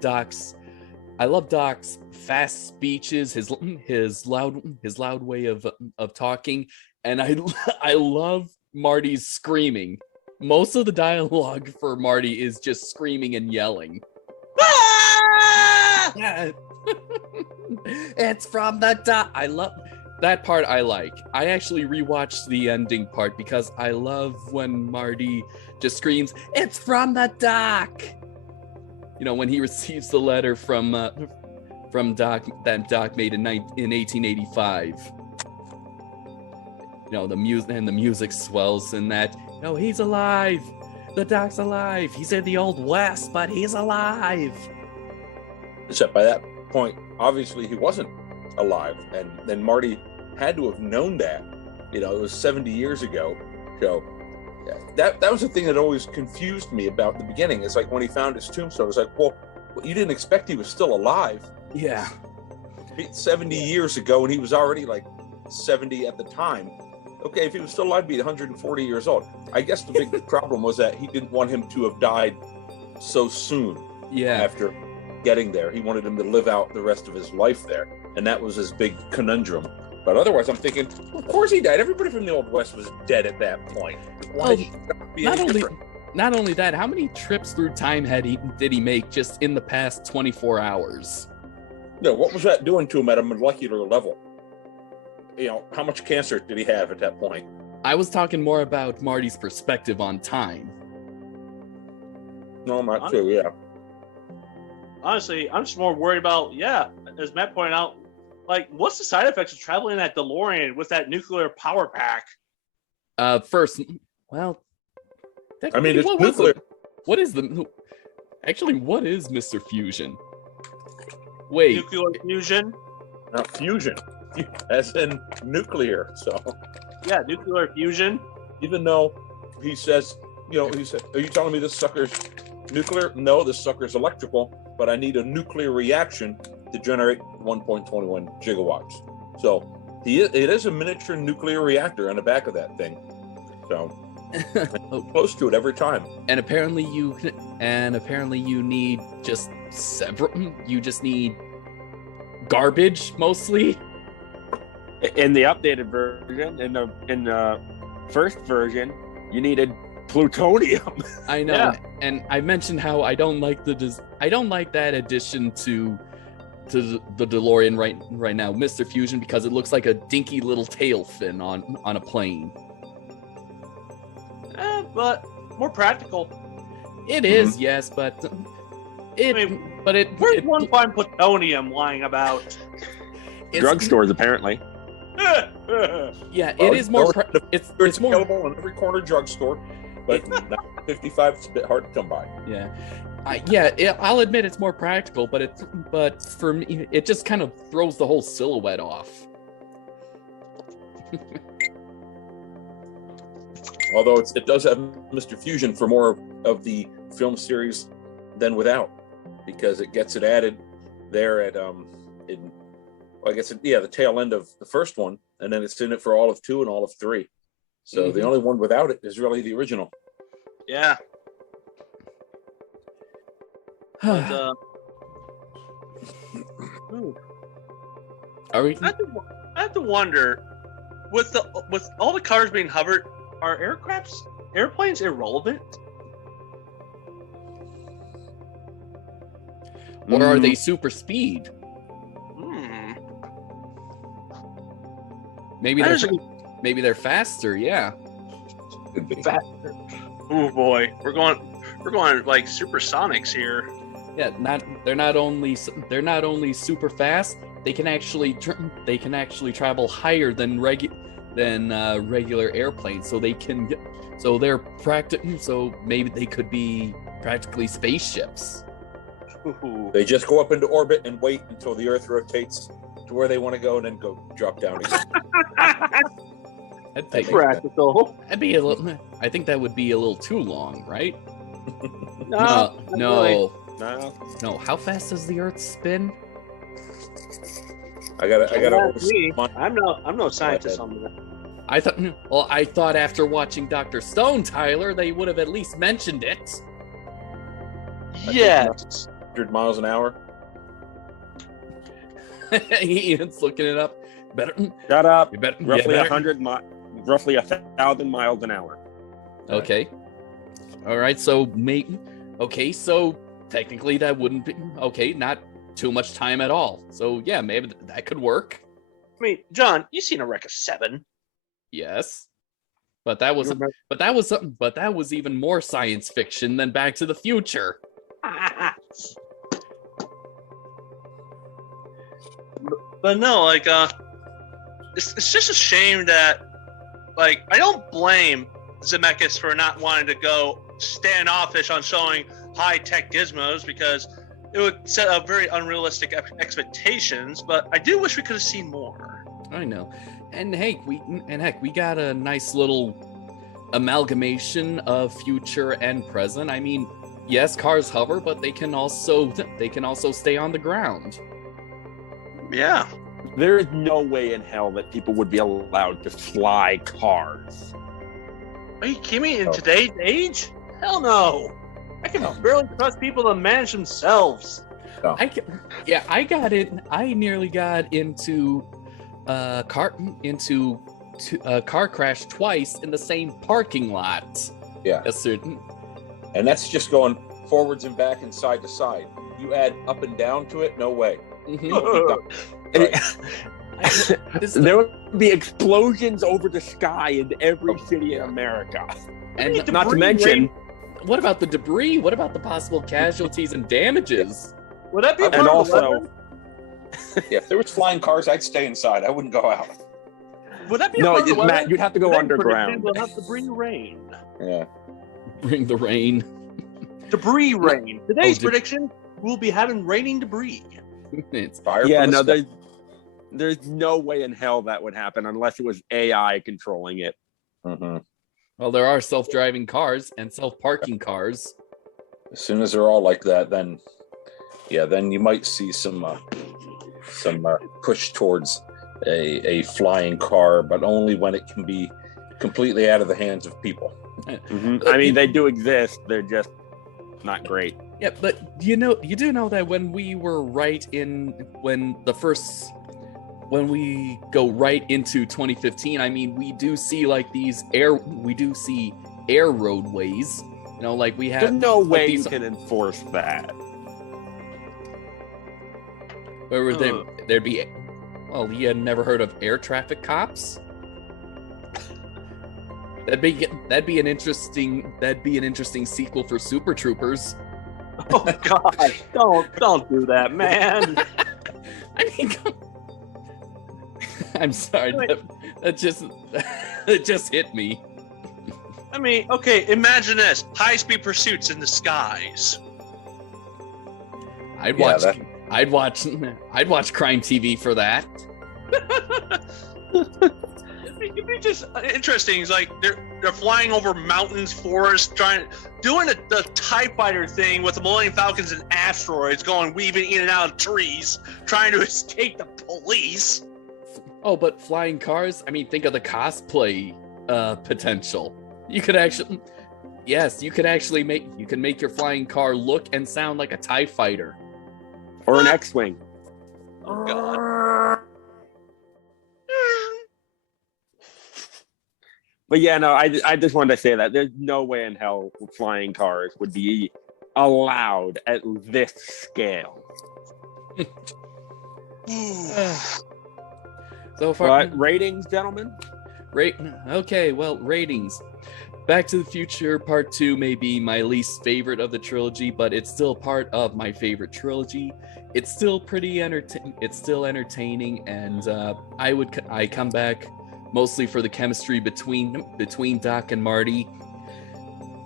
Doc's fast speeches, his loud way of talking, and I love Marty's screaming. Most of the dialogue for Marty is just screaming and yelling. Ah! Yeah. It's from the Doc. I love that part. I actually rewatched the ending part because I love when Marty just screams, "It's from the Doc." When he receives the letter from Doc that Doc made in 1885. The music swells in that. No, he's alive. The Doc's alive. He's in the Old West, but he's alive. Except by that point, obviously he wasn't alive, and then Marty had to have known that. It was 70 years ago. So that was the thing that always confused me about the beginning. It's like when he found his tombstone, it's like, well, you didn't expect he was still alive. Yeah. 70 years ago, and he was already like 70 at the time. Okay, if he was still alive, he'd be 140 years old. I guess the big problem was that he didn't want him to have died so soon. Yeah. After getting there, he wanted him to live out the rest of his life there, and that was his big conundrum. But otherwise, I'm thinking, well, of course he died. Everybody from the Old West was dead at that point. Why did he be any different? Not only that, how many trips through time did he make just in the past 24 hours? No, what was that doing to him at a molecular level? How much cancer did he have at that point? I was talking more about Marty's perspective on time. No, not true, yeah. Honestly, I'm just more worried about, as Matt pointed out, like, what's the side effects of traveling in that DeLorean with that nuclear power pack? First, I mean, it's nuclear. What is Mr. Fusion? Wait. Nuclear fusion? Not fusion, as in nuclear. So. Yeah, nuclear fusion. Even though he says, he said, "Are you telling me this sucker's nuclear?" No, this sucker's electrical, but I need a nuclear reaction to generate 1.21 gigawatts. So it is a miniature nuclear reactor on the back of that thing. So close to it every time. And apparently you need just several. You just need garbage mostly. In the updated version, in the first version, you needed plutonium. I know, yeah. And I mentioned how I don't like that addition to the DeLorean right now, Mr. Fusion, because it looks like a dinky little tail fin on a plane. But more practical. It is, yes, but where's one find plutonium lying about? Drugstores, apparently. Yeah, it is more. It's more available in every corner drugstore, but not 55. It's a bit hard to come by. Yeah, I'll admit it's more practical, but for me, it just kind of throws the whole silhouette off. Although it does have Mr. Fusion for more of the film series than without. because it gets it added there at the tail end of the first one, and then it's in it for all of 2 and all of 3. So the only one without it is really the original. Yeah. But, Are we? I have to wonder, with all the cars being hovered, are airplanes irrelevant? Or are they super speed? Maybe they're faster. Yeah. Could be. Faster. Oh boy, we're going like supersonics here. Yeah. They're not only super fast. They can actually travel higher than regular airplanes. So So maybe they could be practically spaceships. Ooh. They just go up into orbit and wait until the Earth rotates to where they want to go, and then go drop down again. I'd take Practical. That'd be a little. I think that would be a little too long, right? No. No. How fast does the Earth spin? I gotta. I'm no scientist on that. I thought after watching Dr. Stone, Tyler, they would have at least mentioned it. Yes. 100 miles an hour. Ian's looking it up. Shut up. You better, Roughly you better. roughly 1,000 miles an hour. Okay. All right. So so technically that wouldn't be okay. Not too much time at all. So yeah, maybe that could work. I mean, John, you seen a wreck of 7? Yes. But that was even more science fiction than Back to the Future. But no, like, it's just a shame that, like, I don't blame Zemeckis for not wanting to go standoffish on showing high-tech gizmos, because it would set up very unrealistic expectations. But I do wish we could have seen more. I know, and heck, we got a nice little amalgamation of future and present. I mean, yes, cars hover, but they can also stay on the ground. Yeah. There is no way in hell that people would be allowed to fly cars. Are you kidding me? In today's age? Hell no. I can barely trust people to manage themselves. No. I nearly got into a car crash twice in the same parking lot. Yeah. And that's just going forwards and back and side to side. You add up and down to it, no way. There would be explosions over the sky in every city in America. And not to mention, what about the debris? What about the possible casualties and damages? Would that be and also, if there was flying cars, I'd stay inside. I wouldn't go out. Would that be Matt, you'd have to go underground. We'll have to bring rain. Yeah. Bring the rain. Debris rain. Today's prediction: we'll be having raining debris. It's fire. Yeah, no, there's no way in hell that would happen unless it was AI controlling it. Mm-hmm. Well, there are self-driving cars and self-parking cars. As soon as they're all like that, then you might see some push towards a flying car, but only when it can be completely out of the hands of people. Mm-hmm. I mean, they do exist. They're just not great. Yeah, but you do know that when we go right into 2015, I mean, we do see air roadways. You know, like we have. There's no way you can enforce that. Where would there'd be? Well, you had never heard of air traffic cops? That'd be an interesting sequel for Super Troopers. Oh God! don't do that, man. I mean, I'm sorry. That just hit me. I mean, okay. Imagine this: high-speed pursuits in the skies. I'd watch crime TV for that. It'd be just interesting. It's like they're flying over mountains, forests, doing the TIE fighter thing with the Millennium Falcons and asteroids, weaving in and out of trees, trying to escape the police. Oh, but flying cars? I mean, think of the cosplay potential. You could actually make your flying car look and sound like a TIE fighter. Or an X-Wing. Oh, God. But yeah, no, I just wanted to say that there's no way in hell flying cars would be allowed at this scale. So far, But ratings, gentlemen? Ratings. Back to the Future Part 2 may be my least favorite of the trilogy, but it's still part of my favorite trilogy. It's still pretty entertaining, and I come back mostly for the chemistry between Doc and Marty.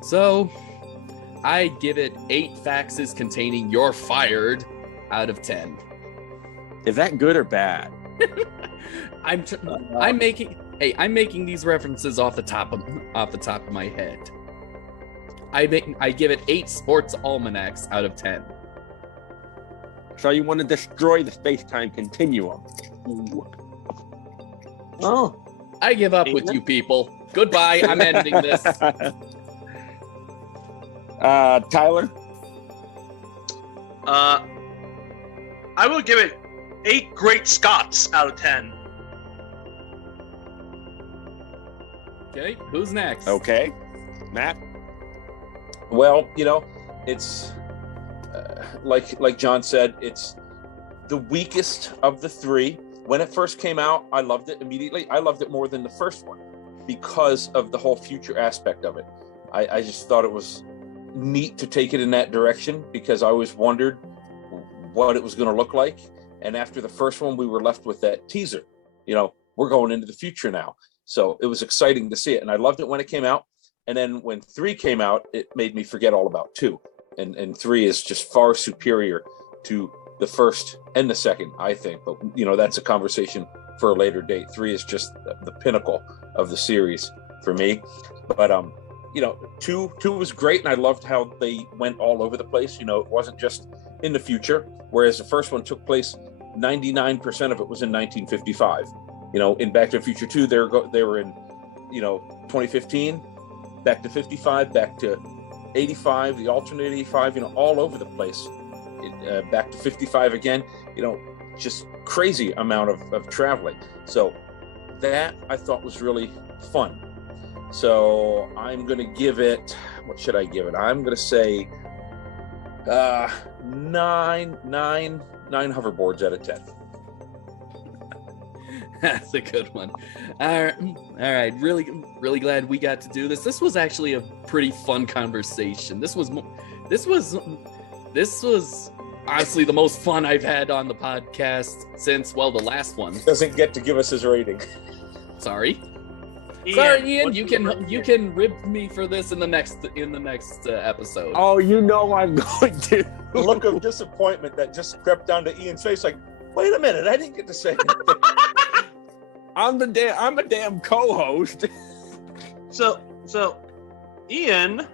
So I give it 8 faxes containing "You're fired" out of 10. Is that good or bad? I'm making these references off the top of my head. I give it 8 sports almanacs out of 10. So you want to destroy the space-time continuum? Oh. I give up with you people. Goodbye. I'm ending this. Tyler? I will give it 8 Great Scots out of 10. Okay, who's next? Okay. Matt? Well, it's like John said, it's the weakest of the 3. When it first came out, I loved it immediately. I loved it more than the first one because of the whole future aspect of it. I just thought it was neat to take it in that direction because I always wondered what it was going to look like. And after the first one, we were left with that teaser. We're going into the future now. So it was exciting to see it. And I loved it when it came out. And then when 3 came out, it made me forget all about 2. And 3 is just far superior to the first and the second, I think. But, that's a conversation for a later date. 3 is just the pinnacle of the series for me. But, 2 was great. And I loved how they went all over the place. It wasn't just in the future, whereas the first one took place, 99% of it was in 1955. In Back to the Future 2, they were in, 2015, back to 55, back to 85, the alternate 85, all over the place. Back to 55 again, just crazy amount of traveling. So that I thought was really fun. So I'm going to give it, what should I give it? I'm going to say 9 hoverboards out of 10. That's a good one. All right. Really glad we got to do this. This was actually a pretty fun conversation. This was honestly the most fun I've had on the podcast since, the last one. Doesn't get to give us his rating. Sorry, Ian. You can rib me for this in the next episode. Oh, I'm going to. The look of disappointment that just crept down to Ian's face, like, wait a minute, I didn't get to say anything. I'm a damn co-host. So, Ian,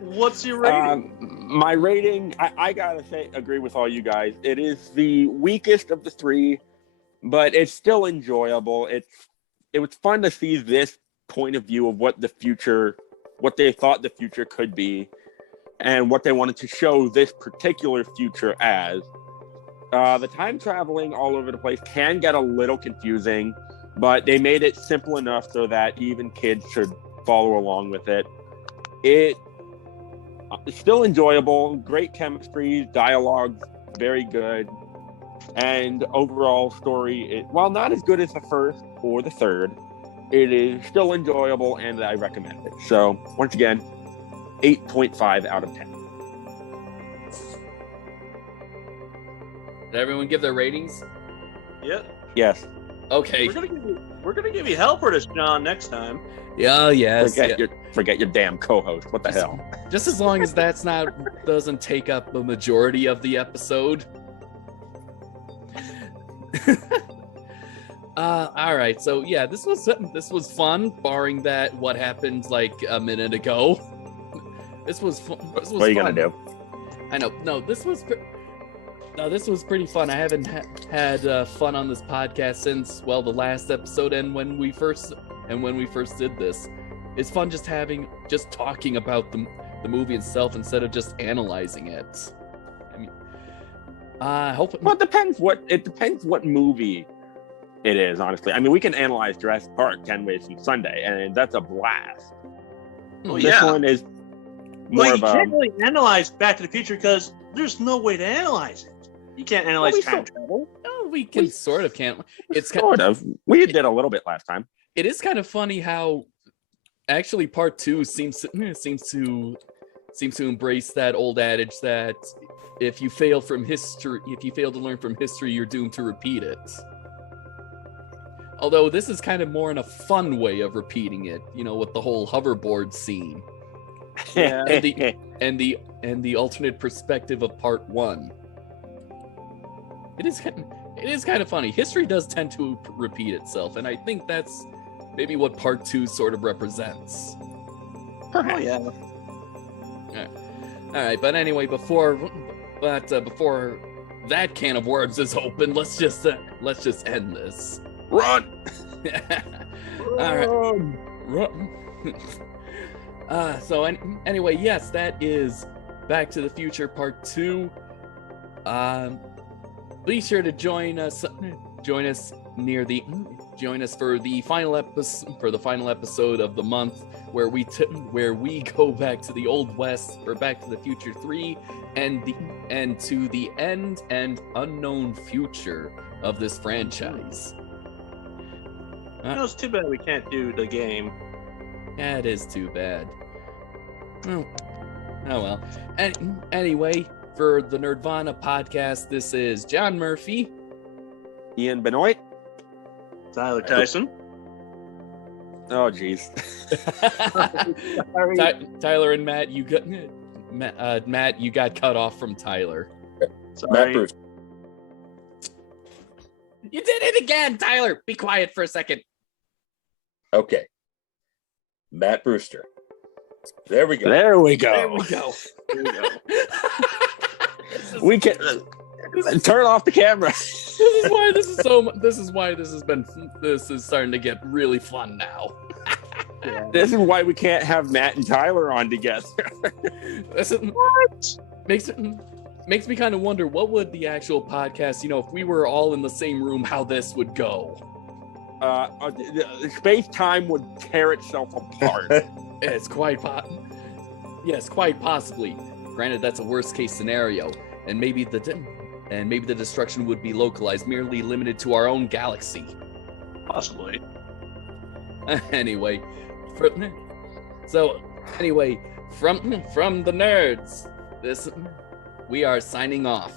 what's your rating? My rating, I gotta say, agree with all you guys. It is the weakest of the 3, but it's still enjoyable. It was fun to see this point of view of what they thought the future could be, and what they wanted to show this particular future as. The time traveling all over the place can get a little confusing, but they made it simple enough so that even kids should follow along with it. It's still enjoyable, great chemistry, dialogue, very good, and overall story, while not as good as the first or the third, it is still enjoyable and I recommend it. So, once again, 8.5 out of 10. Did everyone give their ratings? Yep. Yes. Okay. We're gonna give you hell for this, John, next time. Yeah. Yes. Forget your damn co-host. What the hell? Just as long as doesn't take up a majority of the episode. All right. So yeah, this was fun, barring that what happened like a minute ago. This was fun. This was What are you fun. gonna do? I know. No, this was pretty fun. I haven't had fun on this podcast since the last episode and when we first did this. It's fun just talking about the movie itself instead of just analyzing it. I mean, I hope. Well, it depends what movie it is. Honestly, I mean, we can analyze Jurassic Park 10 Ways from Sunday, and that's a blast. Oh, This yeah. one is Well, more you of a. can't really analyze Back to the Future because there's no way to analyze it. You can't analyze we time still- travel. Oh, we can sort of can't. It's Sort of. We did a little bit last time. It is kind of funny how actually part 2 seems to embrace that old adage that if you fail to learn from history, you're doomed to repeat it. Although this is kind of more in a fun way of repeating it, with the whole hoverboard scene Yeah. and the alternate perspective of part 1. It is kind of funny. History does tend to repeat itself, and I think that's maybe what part 2 sort of represents. Oh, yeah. All right, but anyway, before that can of worms is open, let's just end this. Run! All right. Anyway, yes, that is Back to the Future Part 2. Be sure to join us for the final episode of the month where we go back to the Old West for Back to the Future 3 and to the end and unknown future of this franchise. It's too bad we can't do the game. Yeah, it is too bad. Oh well. Anyway, for the Nerdvana podcast, this is John Murphy. Ian Benoit. Tyler Tyson. Oh, jeez. Tyler and Matt, Matt, you got cut off from Tyler. Sorry. Matt Bruce. You did it again, Tyler. Be quiet for a second. Okay. Matt Brewster. There we go. There we go. There we go. We can turn off the camera. This is starting to get really fun now. Yeah. This is why we can't have Matt and Tyler on together. Makes me kind of wonder what would the actual podcast, if we were all in the same room, how this would go. Space-time would tear itself apart. It's quite possibly. Granted, that's a worst-case scenario, and maybe the destruction would be localized, merely limited to our own galaxy. Possibly. Anyway, from the nerds, we are signing off.